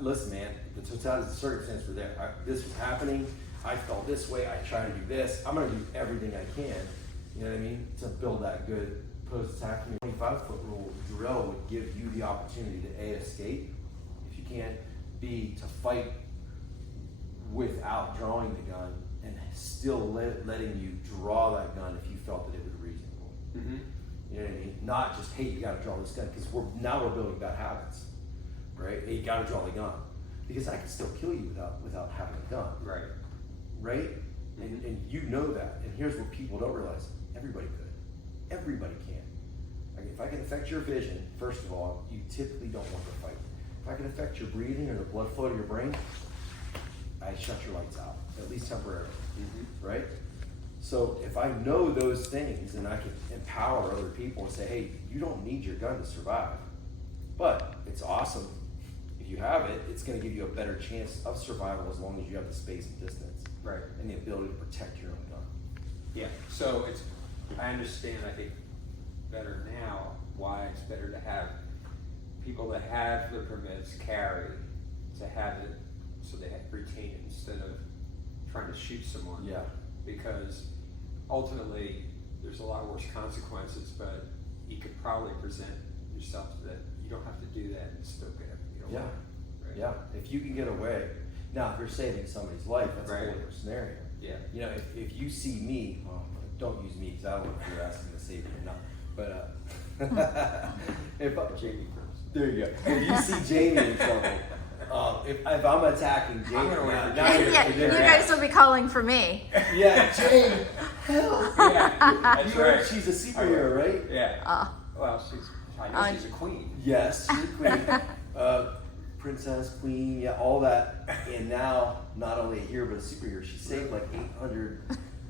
listen, man, the totality of the circumstance were there. This was happening. I felt this way. I try to do this. I'm gonna do everything I can. You know what I mean? To build that good post-attack. 25-foot rule drill would give you the opportunity to A, escape, if you can, B, to fight without drawing the gun, and still letting you draw that gun if you felt that it was reasonable. Mm-hmm. You know what I mean? Not just, hey, you gotta draw this gun, because we're building bad habits, right? Hey, you gotta draw the gun. Because I can still kill you without having a gun. Right. Right? And you know that. And here's what people don't realize. Everybody could. Everybody can. Like, if I can affect your vision, first of all, you typically don't want to fight. If I can affect your breathing or the blood flow to your brain, I shut your lights out, at least temporarily, right? So if I know those things and I can empower other people and say, hey, you don't need your gun to survive, but it's awesome. If you have it, it's gonna give you a better chance of survival as long as you have the space and distance. Right. And the ability to protect your own gun. Yeah, so I understand, I think, better now why it's better to have people that have the permits carry, to have it so they have retain it instead of trying to shoot someone. Yeah. Because ultimately, there's a lot worse consequences, but you could probably present yourself that you don't have to do that and still get away. Yeah. Right? Yeah, if you can get away. Now, if you're saving somebody's life, that's Right. a whole different scenario. Yeah. You know, if you see me, well, don't use me because I don't know if you're asking to save me or not. But if Jamie first. there you go. If you see Jamie in trouble, if I'm attacking Jamie, I'm gonna wait for now Jamie. Yeah, you guys will be calling for me. yeah, Jamie, help! Yeah, that's You know, right. she's a superhero, right? Yeah. Well, I know she's a queen. Yes, she's a queen, princess, queen, yeah, all that. And now, not only a hero but a superhero. She saved like 800.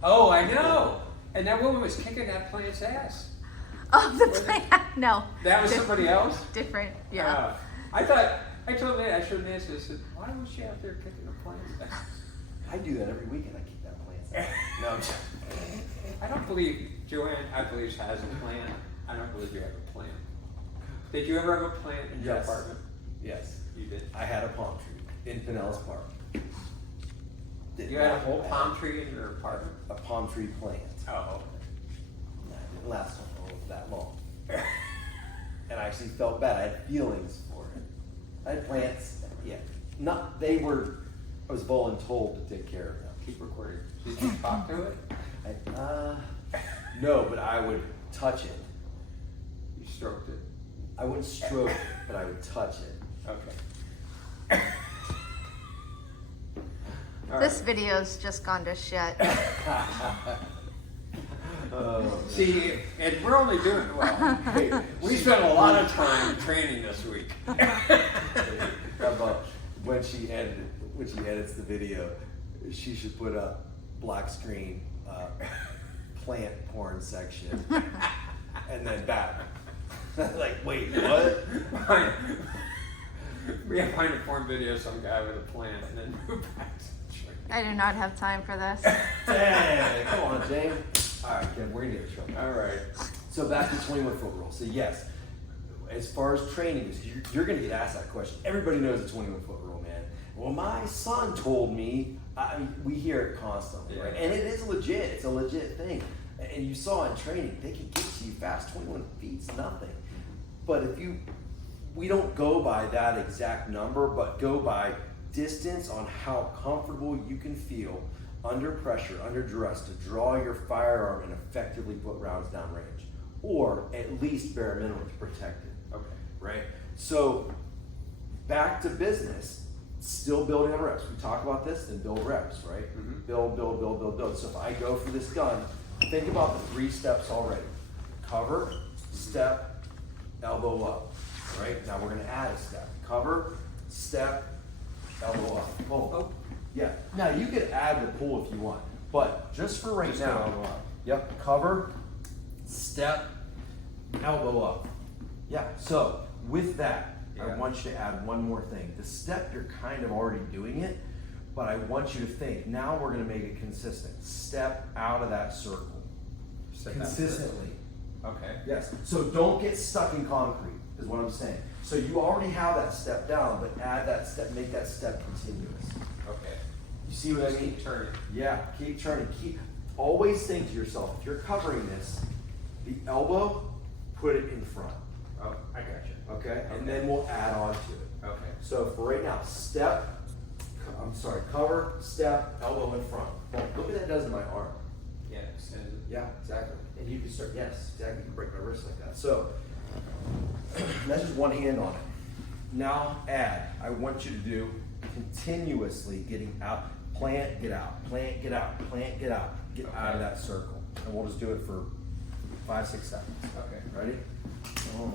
Oh, I know. And that woman was kicking that plant's ass. Oh, the plant. No. That was somebody else? Different, yeah. I told Nancy, I showed Nancy, I said, why was she out there kicking the plant's ass? I do that every weekend. I kick that plant's ass. No, I'm just- I don't believe, Joanne, I believe she has a plan. I don't believe you have a plan. Did you ever have a plant in your Yes. apartment? Yes. You did. I had a palm tree in Pinellas Park. Did You had a not whole have palm tree in your apartment? A palm tree plant. Oh, Nah, it didn't last that long. And I actually felt bad. I had feelings for it. I had plants. Yeah. I was voluntold to take care of them. keep recording. Did you talk to it? No, but I would touch it. You stroked it? I wouldn't stroke it, but I would touch it. Okay. All This right. video's just gone to shit. See, and we're only doing, well, we spent a lot of time training this week. How about when she edits the video, she should put up black screen plant porn section and then back. Like, wait, what? We have behind a porn video of some guy with a plant and then move back to the tree. I do not have time for this. Dang, come on, James. All right, Ken, we're gonna get in trouble. All right. So back to 21-foot rule. So yes, as far as training is, you're gonna get asked that question. Everybody knows the 21-foot rule, man. Well, my son told me. I mean, we hear it constantly, right? And it is legit. It's a legit thing. And you saw in training, they can get to you fast. 21 feet's nothing. But we don't go by that exact number, but go by distance on how comfortable you can feel under pressure, under duress, to draw your firearm and effectively put rounds downrange, or at least bare minimum to protect it. Okay. Right? So back to business, still building on reps. We talk about this, then build reps, right? Mhm. Build. So if I go for this gun, think about the 3 steps already. Cover, step, elbow up. Right? Now we're gonna add a step. Cover, step, elbow up. Boom. Oh. Yeah. Now you could add the pull if you want, but just for right Just now, elbow up. Yep. Cover, step, elbow up. Yeah. So with that, I Yeah. want you to add one more thing. The step, you're kind of already doing it, but I want you to think. Now we're going to make it consistent. Step out of that circle Step out of the consistently. Okay. Yes. So don't get stuck in concrete, is what I'm saying. So you already have that step down, but add that step, make that step continuous. Okay. You see what I Just mean? keep turning. Yeah, keep turning. Always think to yourself, if you're covering this, the elbow, put it in front. Oh, I got you. Okay? And Okay. then we'll add on to it. Okay. So for right now, cover, step, elbow in front. Boom. Look what that does to my arm. Yeah, extend it. Yeah, exactly. And you can start, yes, exactly. You can break my wrist like that. So that's just one hand on it. Now add. I want you to do continuously getting out. Plant, get out. Plant, get out. Plant, get out. Get out of that circle. And we'll just do it for 5-6 seconds. Okay. Ready? Oh,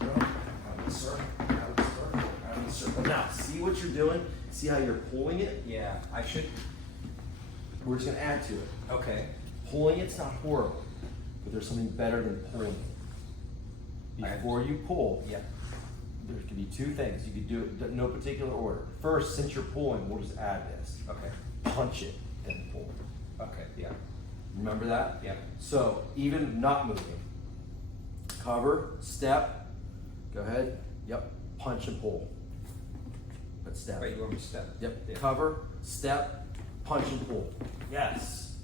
no. Out of the circle. Out of the circle. Out of the circle. Now, see what you're doing? See how you're pulling it? Yeah, I should. We're just going to add to it. Okay. Pulling it's not horrible, but there's something better than pulling it. Before you pull, Yeah. there could be two things. You could do it in no particular order. First, since you're pulling, we'll just add this. Okay. Punch it, then pull. Okay. Yeah. Remember that? Yeah. So, even not moving. Cover, step, go ahead, yep, punch and pull. But step. Wait, you want me to step? Yep, Yeah. cover, step, punch and pull. Yes.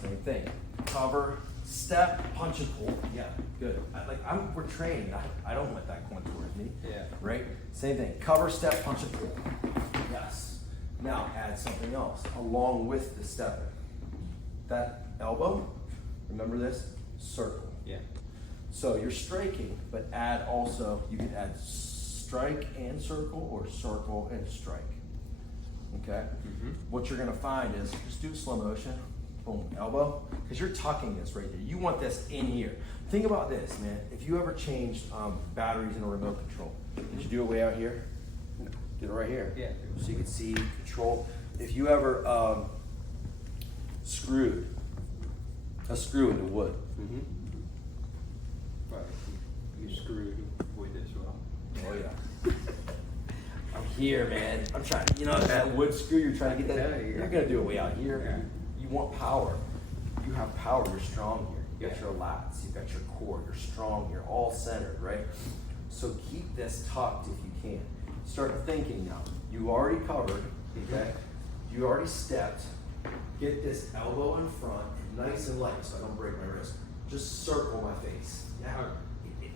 Same thing. Cover, step, punch and pull. Yeah, good. We're trained. I don't want that going towards me. Yeah. Right? Same thing. Cover, step, punch and pull. Yes. Now add something else along with the stepping. That elbow, remember this? Circle. Yeah. So you're striking, but add also, you can add strike and circle or circle and strike. Okay? Mm-hmm. What you're gonna find is, just do slow motion, boom, elbow, because you're tucking this right there. You want this in here. Think about this, man. If you ever changed batteries in a remote control, did you do it way out here? No. Did it right here. Yeah. So you can see, control. If you ever screwed a screw into wood, Mm-hmm. But you screwed with this well. oh yeah. I'm here, man. I'm trying. You know that wood screw you're trying to get that. Yeah, you're You're gonna do it way out here. Yeah. You want power. You have power. You're strong here. You got Yeah. your lats. You got your core. You're strong. You're all centered, right? So keep this tucked if you can. Start thinking now. You already covered. Okay. You already stepped. Get this elbow in front, nice and light, so I don't break my wrist. Just circle my face. Yeah.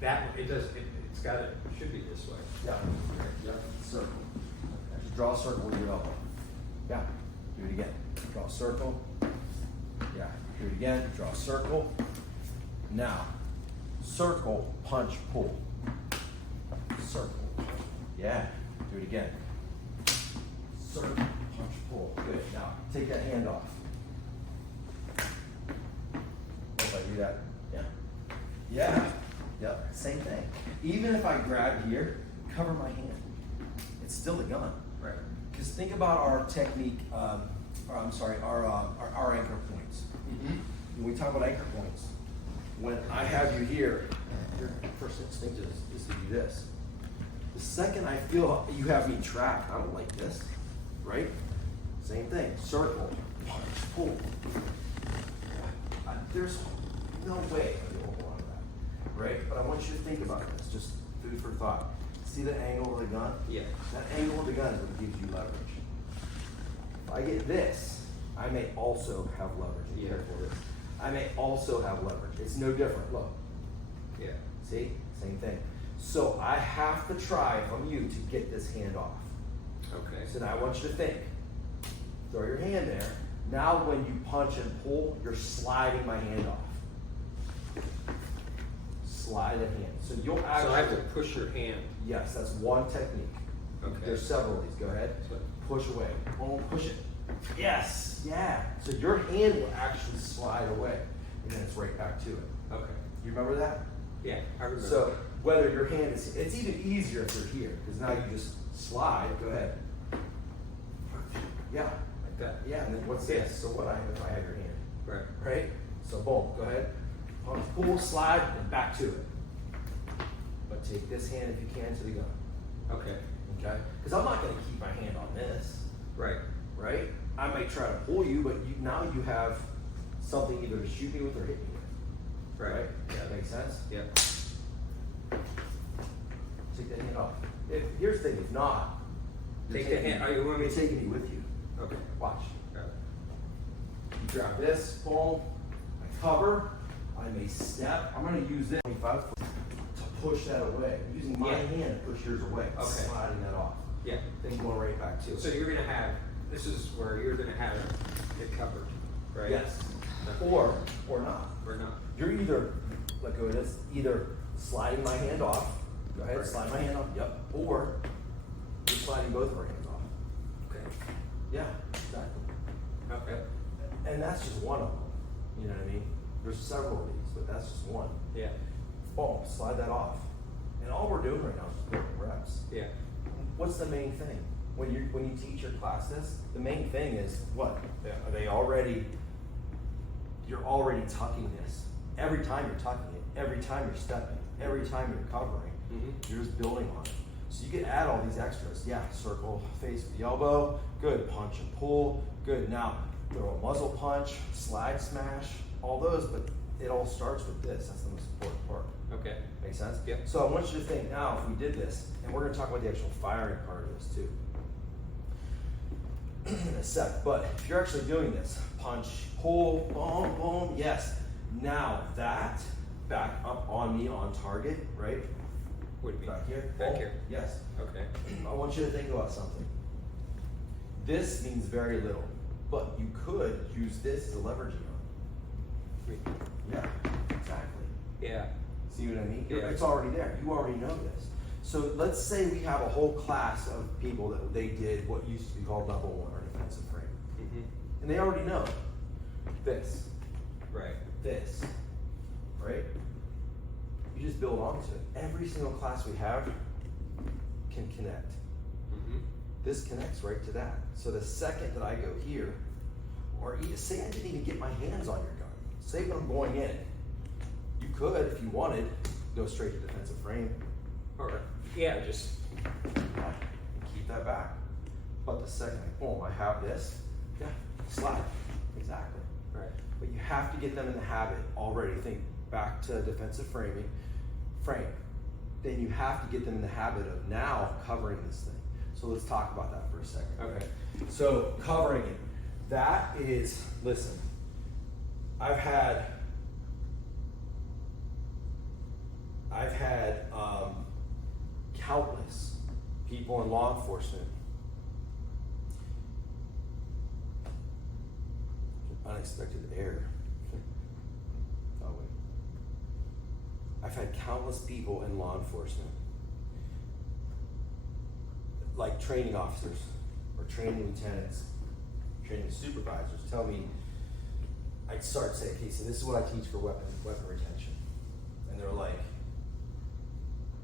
It's got it should be this way. Yeah. Yeah. Circle. Just draw a circle with your elbow. Yeah. Do it again. Draw a circle. Yeah. Do it again. Draw a circle. Now, circle, punch, pull. Circle. Yeah. Do it again. Circle, punch, pull. Good. Now, take that hand off. If I do that. Yeah. Yeah. Yep. Same thing. Even if I grab here, cover my hand. It's still a gun. Right. Because think about our technique, our anchor points. Mm-hmm. When we talk about anchor points, when I have you here, your first instinct is to do this. The second I feel you have me trapped, I don't like this, right? Same thing, circle, punch, pull. There's no way I will hold on to that, right? But I want you to think about this, just food for thought. See the angle of the gun? Yeah. That angle of the gun is what gives you leverage. If I get this, I may also have leverage. Be careful of this. I may also have leverage. It's no different. Look. Yeah. See? Same thing. So I have to try, if I'm you, to get this hand off. Okay. So now I want you to think. Throw your hand there. Now when you punch and pull, you're sliding my hand off. Slide the hand. So you'll actually... So I have to push your hand. Yes, that's one technique. Okay. There's several of these. Go ahead. So- Push away. Oh, push it. Yes. Yeah. So your hand will actually slide away, and then it's right back to it. Okay. You remember that? Yeah, I remember. So whether your hand is, it's even easier if you're here, because now you just slide. Go ahead. Yeah. Like that. Yeah. And then what's this? So what if I have your hand? Right. Right? So boom. Go ahead. Punch, pull, slide, and back to it. But take this hand if you can to the gun. Okay. Okay? Because I'm not going to keep my hand on this, Right. right? I might try to pull you, but now you have something either to shoot me with or hit me with. Right. Yeah, that makes sense? Yeah. Take that hand off. Here's the thing, if not, you're Take the taking- hand, are you want me you're to? taking me with you. Okay. Watch. Got it. You grab this, boom, I cover, I may step, I'm gonna use this 25 foot to push that away. I'm using my Yeah. hand to push yours away, Okay. sliding that off. Yeah. Then going right back to it. So you're gonna have, this is where you're gonna have it covered, right? Yes. Okay. Or not. Or not. You're either, let go of this, either sliding my hand off, go ahead, Right. slide my hand off, yep, or you're sliding both of our hands off. Okay. Yeah, exactly. Okay. And that's just one of them, you know what I mean? There's several of these, but that's just one. Yeah. Boom, slide that off. And all we're doing right now is just building reps. Yeah. What's the main thing? When you teach your class this, the main thing is what? Are they already, you're already tucking this. Every time you're tucking it, every time you're stepping, every time you're covering, you're just building on it. So you can add all these extras. Yeah, circle, face with the elbow, good, punch and pull, good. Now, throw a muzzle punch, slide smash, all those, but it all starts with this. That's the most important part. Okay. Make sense? Yep. So I want you to think now, if we did this, and we're gonna talk about the actual firing part of this too in a sec, but if you're actually doing this, punch, pull, boom, boom, yes. Now that, back up on me on target, right? Would be. Back here. Back boom, here. Yes. Okay. I want you to think about something. This means very little, but you could use this as a leveraging arm. Yeah, exactly. Yeah. See what I mean? Yeah. It's already there. You already know this. So let's say we have a whole class of people that they did what used to be called level 1 or defensive frame. And they already know this, Right. this, right? You just build onto it. Every single class we have can connect. This connects right to that. So the second that I go here, or say I didn't even get my hands on your gun, say when I'm going in, you could, if you wanted, go straight to defensive frame. Or, yeah, just, Keep that back. But the second boom, I have this, yeah, slide. Exactly. right. But you have to get them in the habit already. Think back to defensive frame. Then you have to get them in the habit of now covering this thing. So let's talk about that for a second. Okay. So covering it, that is, listen, I've had countless people in law enforcement unexpected error. Oh wait. I've had countless people in law enforcement, like training officers or training lieutenants, training supervisors, tell me, I'd start saying, okay, so this is what I teach for weapon retention. And they're like,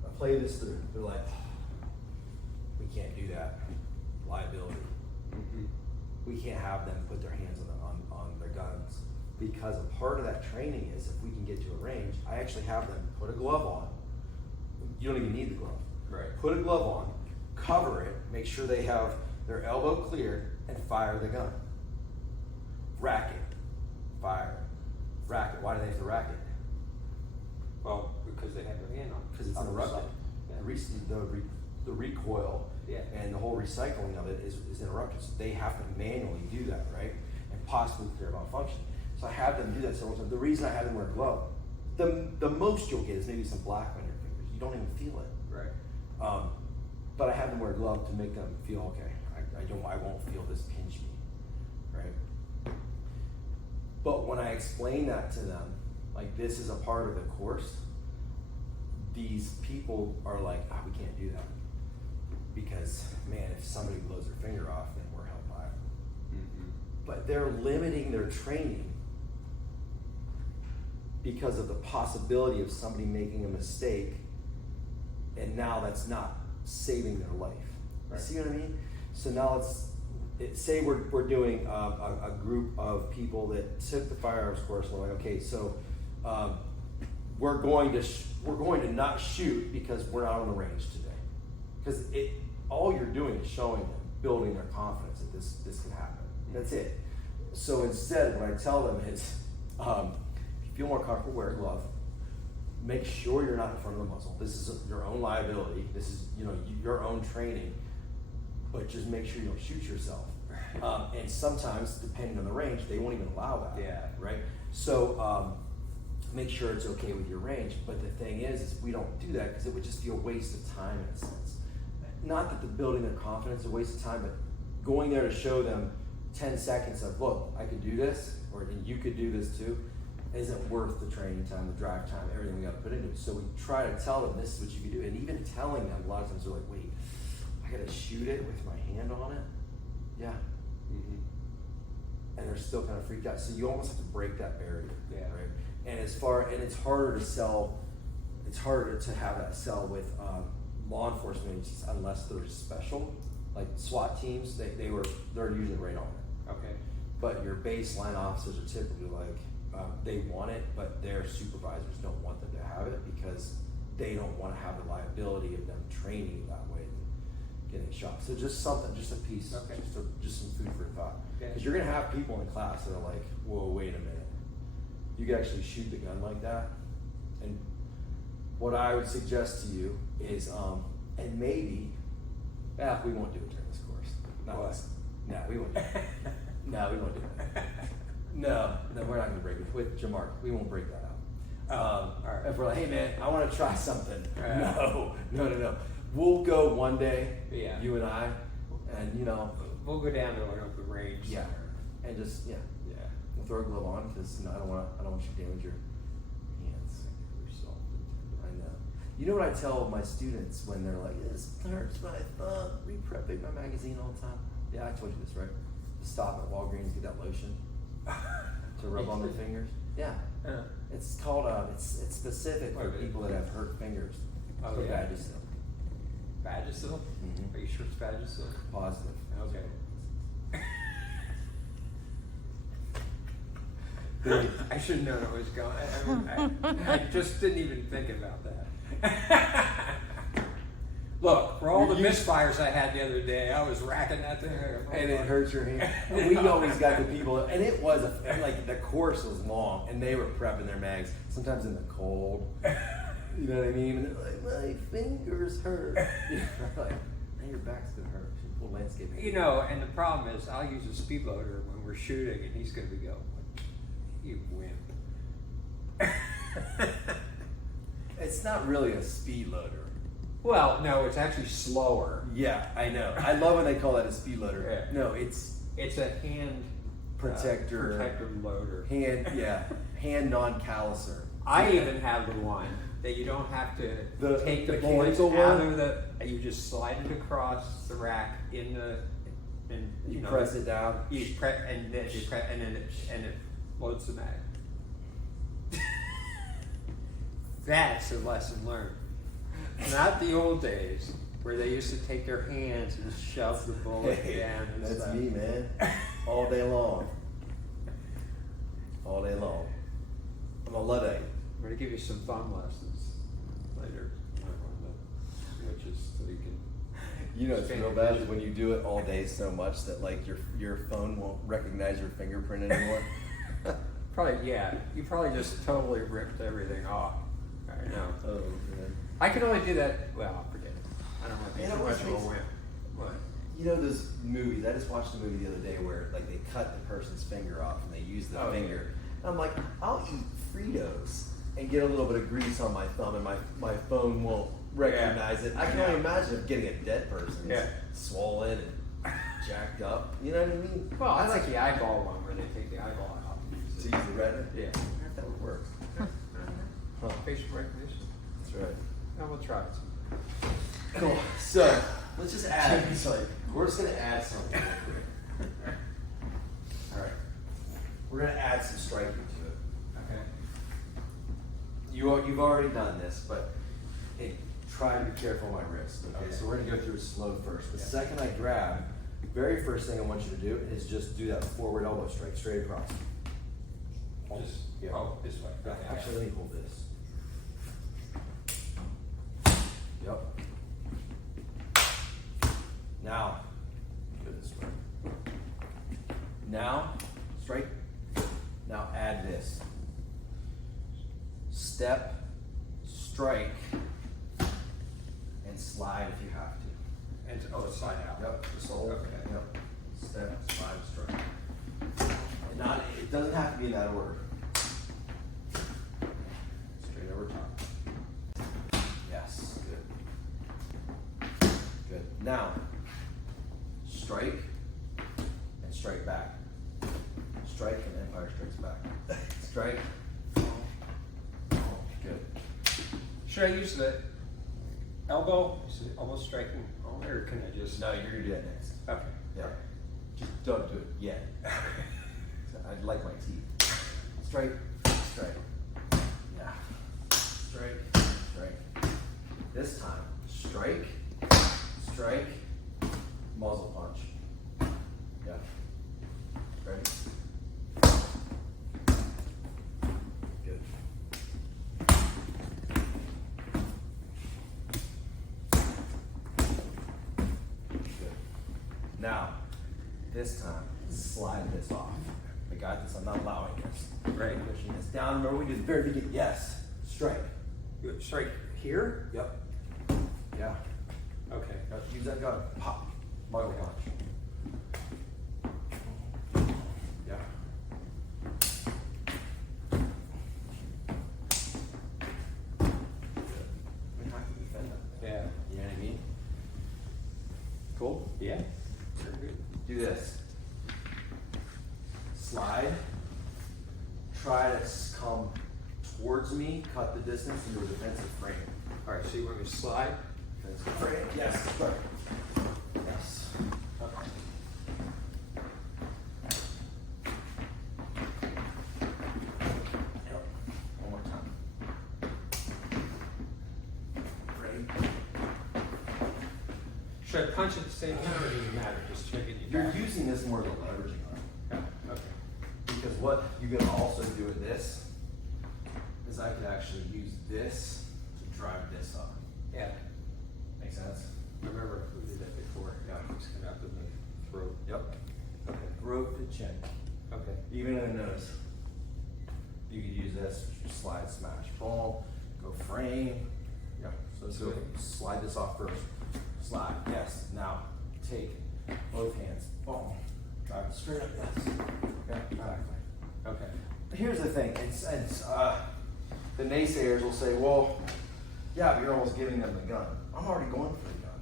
I play this through. They're like, we can't do that. Liability. We can't have them put their hands on their guns, because a part of that training is if we can get to a range, I actually have them put a glove on. You don't even need the glove. Right. Put a glove on, cover it, make sure they have their elbow clear, and fire the gun. Rack it, fire, rack it. Why do they have to rack it? Well, because they have their hand on. Because it's on the interrupted. side. The recoil Yeah. and the whole recycling of it is interrupted. So they have to manually do that, right? And possibly clear a malfunction. So I have them do that several times. The reason I have them wear a glove, the most you'll get is maybe some black on your fingers. You don't even feel it. Right. But I have them wear a glove to make them feel okay. I won't feel this pinch me, right? But when I explain that to them, like this is a part of the course, these people are like, we can't do that. Because, man, if somebody blows their finger off, then we're held liable. But they're limiting their training because of the possibility of somebody making a mistake, and now that's not saving their life. You Right. see what I mean? So now say we're doing a group of people that took the firearms course, and we're like, okay, so we're going to not shoot because we're not on the range today. Because all you're doing is showing them, building their confidence that this can happen. That's it. So instead, what I tell them is, if you feel more comfortable, wear a glove. Make sure you're not in front of the muzzle. This is your own liability. This is, you know, your own training. But just make sure you don't shoot yourself. And sometimes, depending on the range, they won't even allow that. Yeah. Right? So make sure it's okay with your range. But the thing is we don't do that because it would just be a waste of time in a sense. Not that the building their confidence is a waste of time, but going there to show them 10 seconds of, look, I could do this, or you could do this too, isn't worth the training time, the drive time, everything we got to put into it. So we try to tell them this is what you can do. And even telling them, a lot of times they're like, wait, I got to shoot it with my hand on it? Yeah. Mm-hmm. And they're still kind of freaked out. So you almost have to break that barrier. Yeah. Right? And it's harder to sell, it's harder to have that sell with law enforcement agencies unless they're special. Like SWAT teams, they're usually right on it. Okay. But your baseline officers are typically like, they want it, but their supervisors don't want them to have it because they don't want to have the liability of them training that way and getting shot. So just something, just a piece, Okay. just some food for thought. Okay. Because you're gonna have people in class that are like, whoa, wait a minute. You can actually shoot the gun like that. And what I would suggest to you is, and maybe, we won't do it during this course. Not us. No, we won't do it. No, we won't do that. No, we're not gonna break it. With Jamar, we won't break that out. All right. If we're like, hey man, I wanna try something. Right. No. We'll go one day, Yeah. you and I, and you know, We'll go down to an open range. yeah, somewhere. and just, yeah. Yeah. We'll throw a glove on because I don't want you to damage your hands. I know. You know what I tell my students when they're like, "This hurts my thumb," re-prepping my magazine all the time. Yeah, I told you this, right? Just stop at Walgreens, get that lotion to rub on their fingers. Yeah, it's called it's specific for people that have hurt fingers. Oh, For yeah. Vagisil. Vagisil? Mhm. Are you sure it's Vagisil? Positive. Okay. I should have known it was going. I just didn't even think about that. Look, for all the misfires I had the other day, I was racking that thing. And it hurts your hand. We always got the people, and it was like the course was long, and they were prepping their mags sometimes in the cold. You know what I mean? And they're like, my fingers hurt. Like, now your back's gonna hurt. You pull landscaping. You know, and the problem is, I'll use a speed loader when we're shooting, and he's going to be going, "You wimp." It's not really a speed loader. Well, no, it's actually slower. Yeah, I know. I love when they call that a speed loader. Yeah. No, it's It's a hand protector. protector loader. Hand non-calloser. I even have the one that you don't have to take the bullets mechanical out one? of the. You just slide it across the rack in the. And You know, press it down. You press and then you press and it loads the mag. That's a lesson learned. Not the old days where they used to take their hands and shove the bullet down. And That's stuff. me, man. All day long. All day long. I'm a Luddite. I'm gonna give you some thumb lessons later. On the switches so you can. You know, it's Expand real your bad vision. when you do it all day so much that like your phone won't recognize your fingerprint anymore. Probably, yeah. You probably just totally ripped everything off. I know. Oh man. I can only do that. Well, forget it. I don't want to be You know too what much of a makes- wimp. What? You know those movies? I just watched a movie the other day where like they cut the person's finger off and they use the Oh, finger. And I'm like, I'll eat Fritos and get a little bit of grease on my thumb and my phone won't recognize it. I can only imagine getting a dead person swollen and jacked up. You know what I mean? Well, I like the eyeball one where they take the eyeball out. To use the retina? Yeah. I wonder if that would work. Huh. Facial recognition. That's right. No, we'll try it. Cool. So let's just add. We're just gonna add something. All right. We're gonna add some striking to it. Okay. You've already done this, but hey, try to be careful of my wrist. Okay. So we're gonna go through it slow first. The second I grab, very first thing I want you to do is just do that forward elbow strike straight across. Just Yeah. oh, this way. Okay. Actually, let me hold this. Yep. Now, go this way. Now, strike. Now add this. step, strike, and slide if you have to. And, oh, it's slide out. Yep, just hold. Okay. Yep. Step, slide, strike. And not, it doesn't have to be in that order. Straight over top. Yes, good. Good. Now, strike and strike back. Strike and then fire strikes back. Strike. Good. Should I use the elbow? Is it almost striking only, or can I just? No, you're gonna do that next. Okay. Yeah. Just don't do it yet. I'd like my teeth. Strike, strike. Yeah. Strike, strike. This time, strike, strike, muzzle punch. Yeah. Ready? Good. Good. Now, this time, slide this off. I got this, I'm not allowing this. Right. Pushing this down. Remember we did the very beginning. Yes. Strike. You strike here? Yep. Yeah. Okay. Now use that gun. Pop. Muzzle punch. Yeah. Good. We have to defend them. Yeah. You know what I mean? Cool. Yeah. Very good. Do this. Slide. Try to come towards me. Cut the distance into a defensive frame. All right. So you want me to slide? Defensive frame. Yes. Right. Yes. Okay. Yep. One more time. Ready? Should I punch at the same time, or does it matter? Just checking you You're back. using this more as a leveraging arm. Yeah. Okay. Because what you're gonna also do with this is I could actually use this to drive this up. Yeah. Make sense? I remember we did that before. Yeah. Just cut out the throat. Yep. Okay. Throat to chin. Okay. Even in the nose. You could use this, slide, smash, boom, go frame. Yep. So let's go slide this off first. Slide, yes. Now take both hands, boom, drive it straight up, yes. Okay, exactly. Okay. Here's the thing, the naysayers will say, well, yeah, but you're almost giving them the gun. I'm already going for the gun.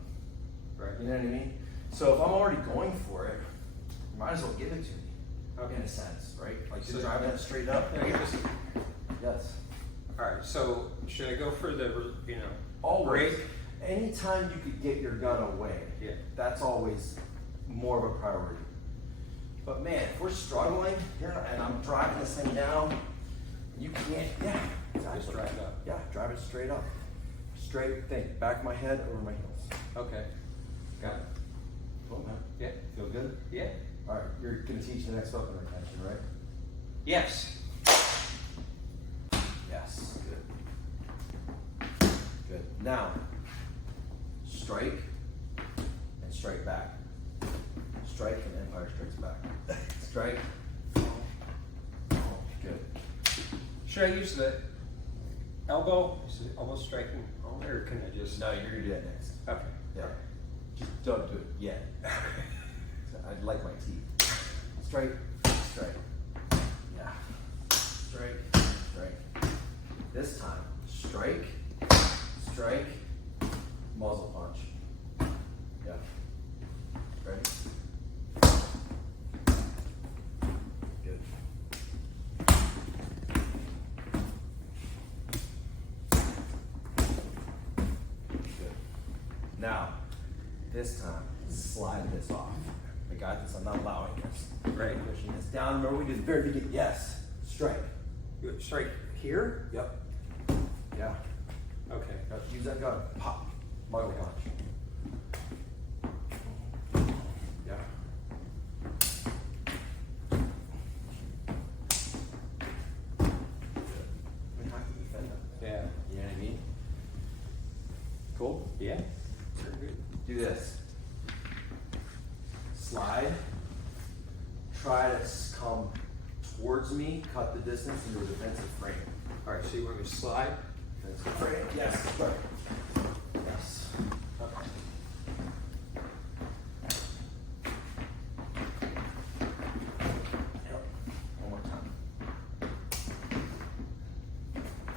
Right. You know what I mean? So if I'm already going for it, you might as well give it to me. Okay. In a sense, right? Like So- just driving it straight up. Yeah, you just- Yes. All right. So should I go for the Always. break? Anytime you could get your gun away, Yeah. that's always more of a priority. But man, if we're struggling here and I'm driving this thing down, you can't, yeah. Exactly. Just drive it up. Yeah, drive it straight up. Straight, think, back of my head, over my heels. Okay. Got it. Cool, man. Yeah. Feel good? Yeah. All right, you're gonna teach the next weapon retention, right? Yes. Yes, good. Good. Now, strike and strike back. Strike and then fire strikes back. Strike. Good. Should I use the elbow? Is it almost striking only, or can I just? No, you're gonna do that next. Okay. Yeah. Just don't do it yet. I'd like my teeth. Strike, strike. Yeah. Strike, strike. This time, strike, strike, muzzle punch. Yeah. Ready? Good. Good. Now, this time, slide this off. I got this, I'm not allowing this. Right. Pushing this down. Remember we did the very beginning. Yes. Strike. You strike here? Yep. Yeah. Okay. Now use that gun. Pop. Muzzle punch. Yeah. Good. We have to defend them. Yeah. You know what I mean? Cool. Yeah. Very good. Do this. Slide. Try to come towards me. cut the distance into a defensive frame. All right, so you want me to slide? Defensive frame, yes, right. Yes. Okay. Yep. One more time.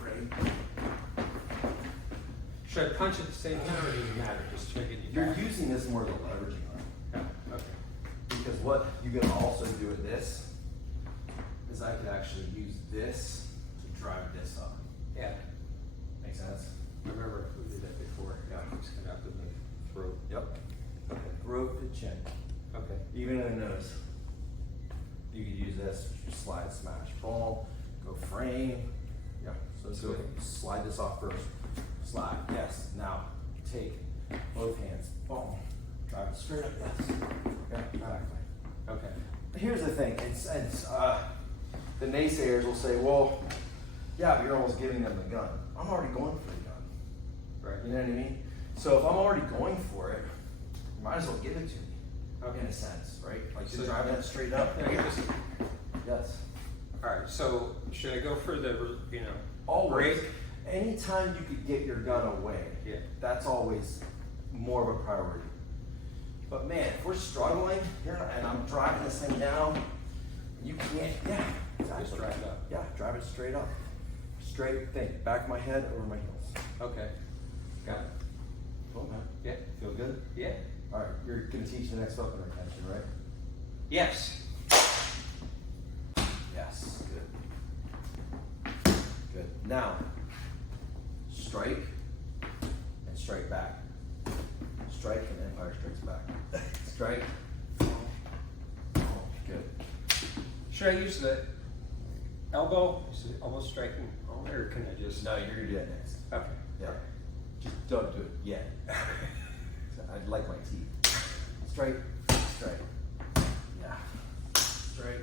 Frame. Should I punch at the same time, or does it matter? Just checking you You're back. using this more as a leveraging arm. Yeah, okay. Because what you can also do with this is I could actually use this to drive this up. Yeah, Make sense? I remember we did that before. Yeah, just kind of up in the throat. Yep. Okay. Throat to chin. Okay. Even in the nose. You could use this, just slide, smash, boom, go frame. Yeah, so let's go slide this off first. Slide, yes. Now, take both hands, boom, drive it straight up, yes. Yeah, exactly. Okay. Here's the thing, the naysayers will say, well, yeah, but you're almost giving them the gun. I'm already going for the gun. Right. You know what I mean? So if I'm already going for it, you might as well give it to me, in a sense, right? Like So just drive that straight up. Yeah, you just- Yes. All right. So should I go for the Always. break? Anytime you could get your gun away, Yeah. that's always more of a priority. But man, if we're struggling here and I'm driving this thing down, you can't, exactly. Just drive it up. Yeah, drive it straight up. Straight, think, back of my head, over my heels. Okay. Got it. Cool, man. Yeah. Feel good? Yeah. All right, you're gonna teach the next weapon retention, right? Yes. Yes, good. Good. Now, strike and strike back. Strike and then fire strikes back. Strike. Good. Should I use the elbow? Is it elbow striking only, or can I just? No, you're gonna do that next. Okay. Yeah. Just don't do it yet. I'd like my teeth. Strike, strike. Yeah. Strike,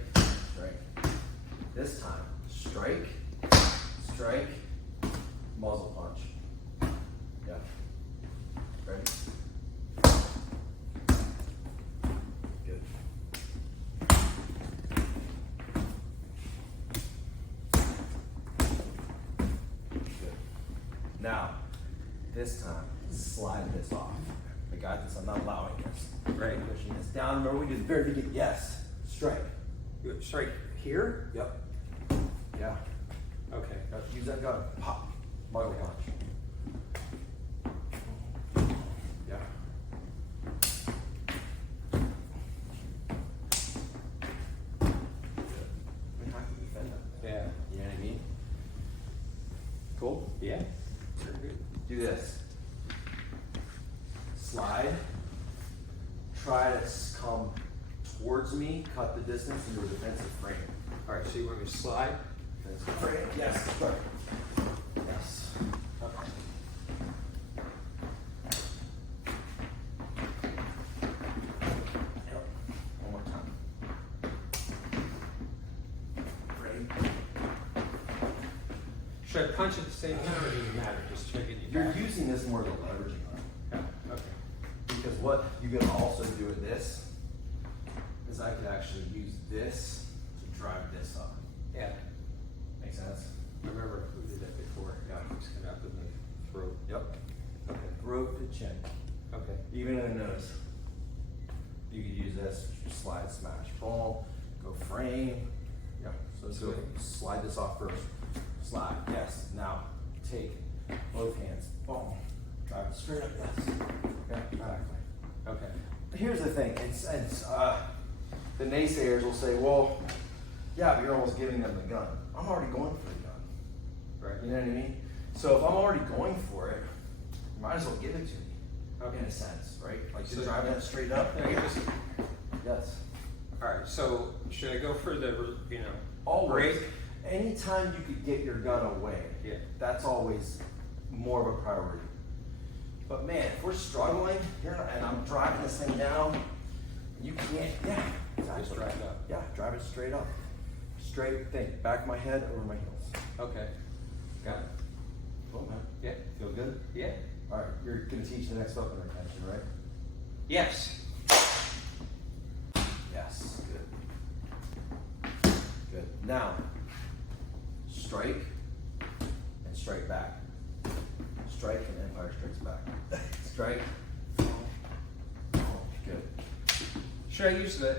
strike. This time, strike, strike, muzzle punch. Yeah. Ready? Good. Good. Now, this time, slide this off. I got this, I'm not allowing this. Right. Pushing this down. Remember we did the very beginning. Yes. Strike. Strike here? Yep. Yeah. Okay. Now use that gun. Pop. Muzzle punch. Yeah. Good. I mean, how can you defend that? Yeah. You know what I mean? Cool? Yeah. Very good. Do this. Slide. Try to come towards me, cut the distance into a defensive frame. All right. So you want me to slide? Defensive frame, yes, right. Yes. Okay. Yep. One more time. Frame. Should I punch at the same time, or does it matter? Just checking you You're back. using this more as a leveraging arm. Yeah. Okay. Because what you can also do with this is I could actually use this to drive this up. Yeah. Make sense? I remember we did that before. Yeah. Just kind of up in the throat. Yep. Okay. Throat to chin. Okay. Even in the nose. You could use this, just slide, smash, boom, go frame. Yeah, so let's go slide this off first. Slide, yes. Now, take both hands, boom, drive it straight up, yes. Yeah, exactly. Okay. Here's the thing, the naysayers will say, well, yeah, but you're almost giving them the gun. I'm already going for the gun. Right. You know what I mean? So if I'm already going for it, you might as well give it to me, in a sense, right? Like just So- drive that straight up. Yeah, you just- Yes. All right. So should I go for the Always. break? Anytime you could get your gun away, Yeah. that's always more of a priority. But man, if we're struggling here and I'm driving this thing down, you can't, exactly. Just drive it up. Yeah, drive it straight up. Straight, think, back of my head, over my heels. Okay. Got it. Cool, man. Yeah. Feel good? Yeah. All right, you're gonna teach the next weapon retention, right? Yes. Yes, good. Good. Now, strike and strike back. Strike and Empire Strikes Back. Strike. Good. Should I use the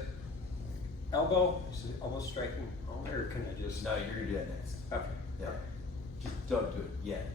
elbow? Is it elbow striking only, or can I just? No, you're gonna do that next. Okay. Yeah. Just don't do it yet.